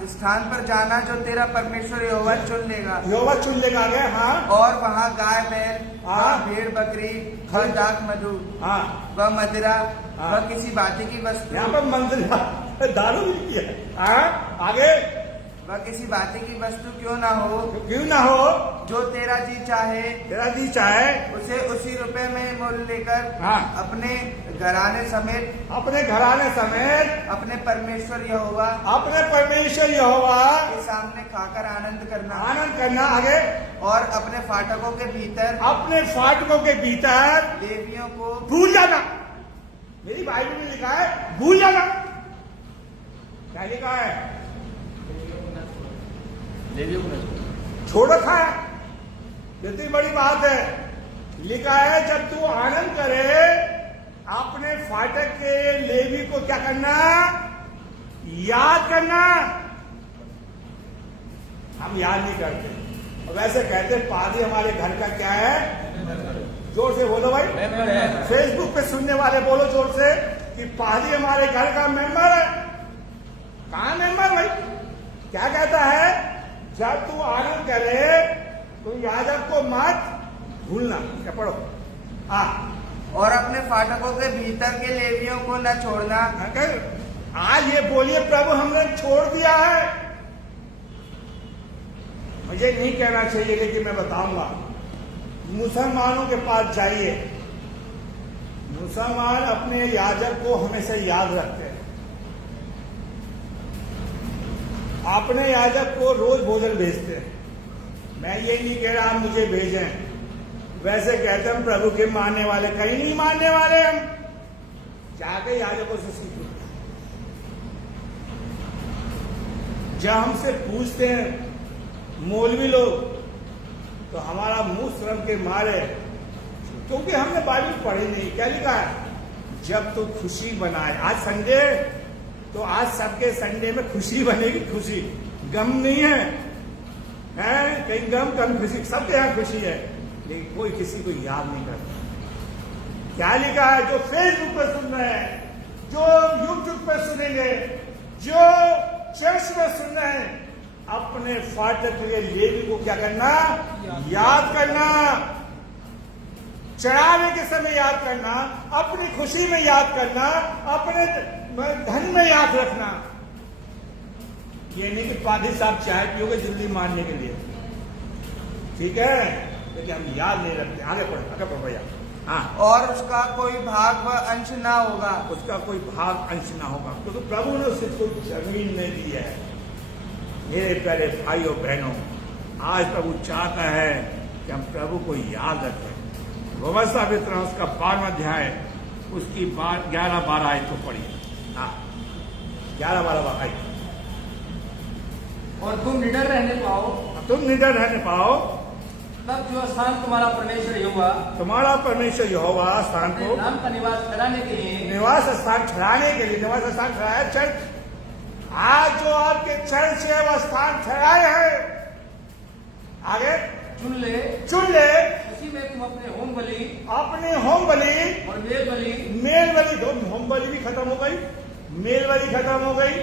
स्थान पर जाना जो तेरा परमेश्वर यहोवा चुन लेगा। यहोवा चुन लेगा। आगे, हाँ, और वहाँ गाय बैल, हाँ। भेड़ बकरी, फल दाख मधु, हाँ, व मदिरा, हाँ। व किसी बाती की वस्तु, यहाँ पर मंदिर दारू नहीं किया। हाँ, आगे, व किसी बाती की वस्तु क्यों ना हो, क्यों ना हो, जो तेरा जी चाहे, तेरा दी चाहे, उसे उसी रुपए में मोल लेकर, हाँ। अपने घराने समेत, अपने घराने समेत, अपने परमेश्वर यहोवा अपने परमेश्वर यहोवा के सामने खाकर आनंद करना। आनंद करना। आगे, और अपने फाटकों के भीतर, अपने फाटकों के भीतर देवियों को भूल जाना। मेरी बाइबल में लिखा है भूल जाना। क्या लिखा है? छोड़ रखा है। इतनी बड़ी बात है। लिखा है जब तू आनंद करे अपने फाटक के लेवी को क्या करना, याद करना। हम याद नहीं करते, और वैसे कहते पादी हमारे घर का क्या है, जोर से बोलो भाई, फेसबुक पे सुनने वाले बोलो जोर से कि पादी हमारे घर का मेंबर है। कहां मेंबर भाई, क्या कहता है, जब तू आनंद करे तो याजक को मत भूलना। क्या पढ़ो, हाँ, और अपने फाटकों के भीतर के लेवियों को न छोड़ना। आज ये बोलिए प्रभु हमने छोड़ दिया है, मुझे नहीं कहना चाहिए लेकिन मैं बताऊंगा। मुसलमानों के पास जाइए, मुसलमान अपने याजक को हमेशा याद रखते हैं, अपने याजक को रोज भोजन भेजते हैं। मैं ये नहीं कह रहा आप मुझे भेजें, वैसे कहते हम प्रभु के मानने वाले, कहीं नहीं मानने वाले हम, जाके याजकों से सीखो। जब हमसे पूछते हैं मौलवी लोग तो हमारा मुंह शर्म के मारे, क्योंकि हमने बाइबल पढ़ी नहीं। क्या लिखा है, जब तू खुशी बनाए, आज संडे तो आज सबके संडे में खुशी बनेगी, खुशी, गम नहीं है, कहीं गम कम खुशी, सबके यहाँ खुशी है, लेकिन कोई किसी को याद नहीं करता। क्या लिखा है, जो फेसबुक पर सुन रहे हैं, जो यूट्यूब पर सुनेंगे, जो चर्च में सुन रहे हैं, अपने फाटक के लेवी को क्या करना, याद करना, चढ़ाने के समय याद करना, अपनी खुशी में याद करना, अपने धन में याद रखना। ये नहीं कि पादी साहब चाय पियोगे जल्दी मारने के लिए, ठीक है, लेकिन हम याद नहीं रखते। आगे पढ़ो भैया। हाँ, और उसका कोई भाग व अंश ना होगा, उसका कोई भाग अंश ना होगा, क्योंकि प्रभु ने उसे कोई जमीन नहीं दी है। मेरे प्यारे भाइयों बहनों, आज प्रभु चाहता है कि हम प्रभु को याद रखें। व्यवस्था वितरण उसका 12वां अध्याय उसकी 11-12 आयत को पढ़िए। हाँ, 11-12 आयत। और तुम निडर रहने पाओ, तुम निडर रहने पाओ, तब जो स्थान तुम्हारा परमेश्वर यहोवा, तुम्हारा परमेश्वर यहोवा स्थान अपने को, नाम का निवास ठहराने के लिए, निवास स्थान ठहराने के लिए, निवास स्थान ठहराया चर्च। आज जो आपके चर्च है वह स्थान ठहराए है, आगे चुन ले, उसी में तुम अपने होम बलि, अपने होम बलि और मेल बलि, दो, होम बलि भी खत्म हो गई, मेल बलि खत्म हो गई,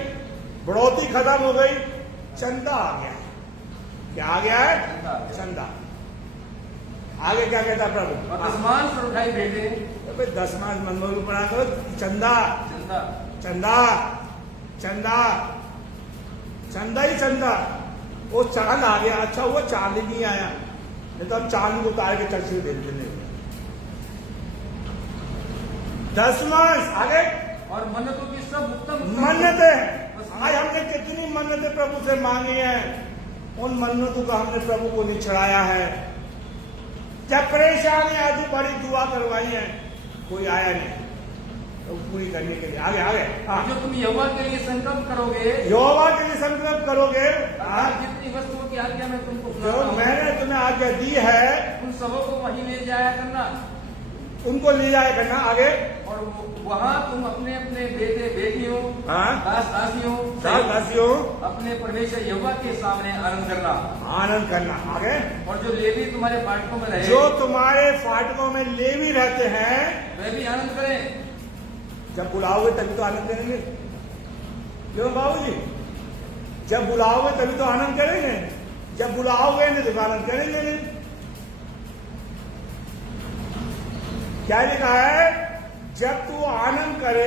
बढ़ोती खत्म हो गई, चंदा आ गया। क्या आ गया है, चंदा। आगे क्या कहता प्रभु, और दसमान पर उठाई भेंटे, तो 10वां मंगल पर आकर चंदा, चंदा, चंदा, चंदा ही चंदा। वो चांद आ गया, अच्छा वो चांद ही नहीं आया, नहीं तो हम चांद को उतार के चर्च में भेज देंगे। 10वां आगे, और मन्नतों की सब उत्तम मन्नतें। आज हमने कितनी मन्नतें प्रभु से मांगी हैं, उन मन्नतों का हमने प्रभु को नहीं चढ़ाया है। जब परेशानी आती बड़ी दुआ करवाई है, कोई आया नहीं तो पूरी करने के लिए। आगे आगे, हाँ, जो तुम यहोवा के लिए संकल्प करोगे, यहोवा के लिए संकल्प करोगे, जितनी वस्तुओं की आज्ञा मैं तुमको जो सुनाता हूं, मैंने तुम्हें आज्ञा दी है उन सबों को वहीं ले जाया करना, उनको ले जाया करना। आगे, और वहाँ तुम अपने अपने बेटे बेटियों, दास दासियों, अपने परमेश्वर यहोवा के सामने आनंद करना, आनंद करना। आगे, और जो लेवी तुम्हारे फाटकों में रहे, जो तुम्हारे फाटकों में लेवी रहते हैं, वे भी आनंद करें। जब बुलाओगे तभी तो आनंद करेंगे, क्यों बाबूजी? जब बुलाओगे तभी तो आनंद करेंगे, जब बुलाओगे नहीं तो आनंद करेंगे नहीं। क्या लिखा है, जब तू आनंद करे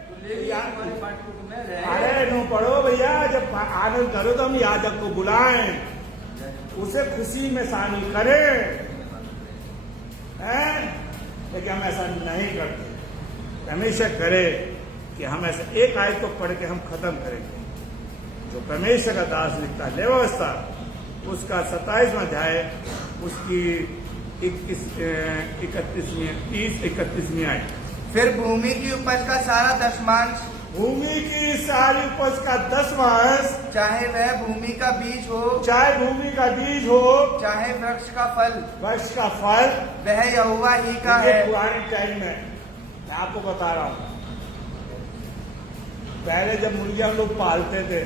तो लेवी तुम्हारे फाटकों में रहे। अरे नो पढ़ो भैया, जब आनंद करो तो हम याजक को बुलाएं, उसे खुशी में शामिल करें, लेकिन हम ऐसा नहीं करते। हमेशा करे कि हम ऐसे एक आयत को पढ़ के हम खत्म करेंगे। जो परमेश्वर का दास लिखता है व्यवस्था, उसका 27वां अध्याय उसकी 31वीं आयत। फिर भूमि की उपज का सारा दशमांश भूमि की सारी उपज का 10वां, चाहे वह भूमि का बीज हो, चाहे भूमि का बीज हो, चाहे वृक्ष का फल, वर्ष का फल, वह यहोवा ही का ये है। पुराने टाइम में मैं आपको बता रहा हूं, पहले जब मुर्गियां लोग पालते थे,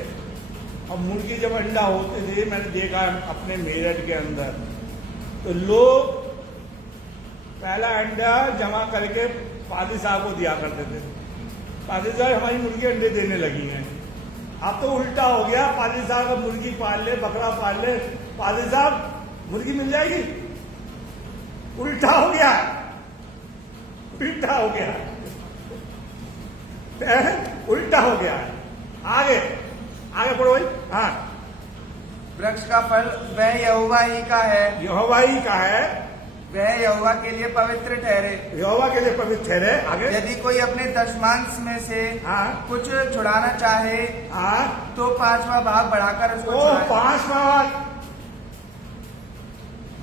अब मुर्गी जब अंडा होते थे, मैंने देखा अपने मेरठ के अंदर, तो लोग पहला अंडा जमा करके पादी साहब को दिया करते थे। पादी साहब हमारी मुर्गी अंडे देने लगी हैं। अब तो उल्टा हो गया, पादी साहब अब मुर्गी पाल ले, बकरा पाल ले, पादी साहब मुर्गी मिल जाएगी। उल्टा हो गया, उल्टा हो गया, उल्टा हो गया। आगे आगे पढ़ो भाई। हाँ, वृक्ष का फल वह यहोवा ही का है, यहोवा ही का है, वह यहोवा के लिए पवित्र ठहरे। यहोवा के लिए पवित्र ठहरे। आगे, यदि कोई अपने दशमांश में से हाँ, कुछ छुड़ाना चाहे, हाँ, तो 5वां भाग बढ़ाकर उसको वो छुड़ाए। 5वां,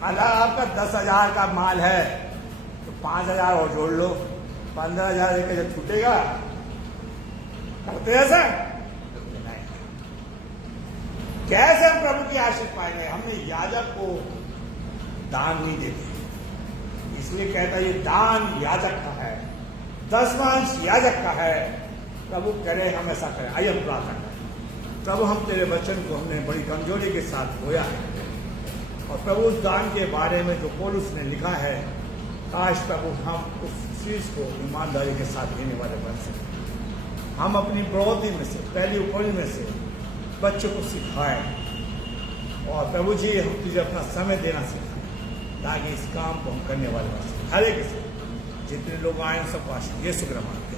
अगर आपका 10,000 का माल है तो 5,000 और जोड़ लो, 15,000 लेके जब छूटेगा करते ऐसा नहीं। कैसे हम प्रभु की आशीष पाएंगे? हमने याजक को दान नहीं देते, इसलिए कहता है ये दान याजक का है, 10वां याजक का है। प्रभु करे हम ऐसा करें। आइए हम प्रार्थना करें। प्रभु, हम तेरे वचन को हमने बड़ी कमजोरी के साथ बोया है, और प्रभु उस दान के बारे में जो पौलुस ने लिखा है, काश प्रभु हम उस चीज को ईमानदारी के साथ देने वाले बन सकें। हम अपनी प्रवृत्ति में से, पहली उपज में से बच्चों को सिखाएं, और प्रभु जी हम तुझे अपना समय देना सिखाएं, ताकि इस काम को हम करने वाले बन सकें। हर एक जितने लोग आए सबको आशीष यीशु के नाम में।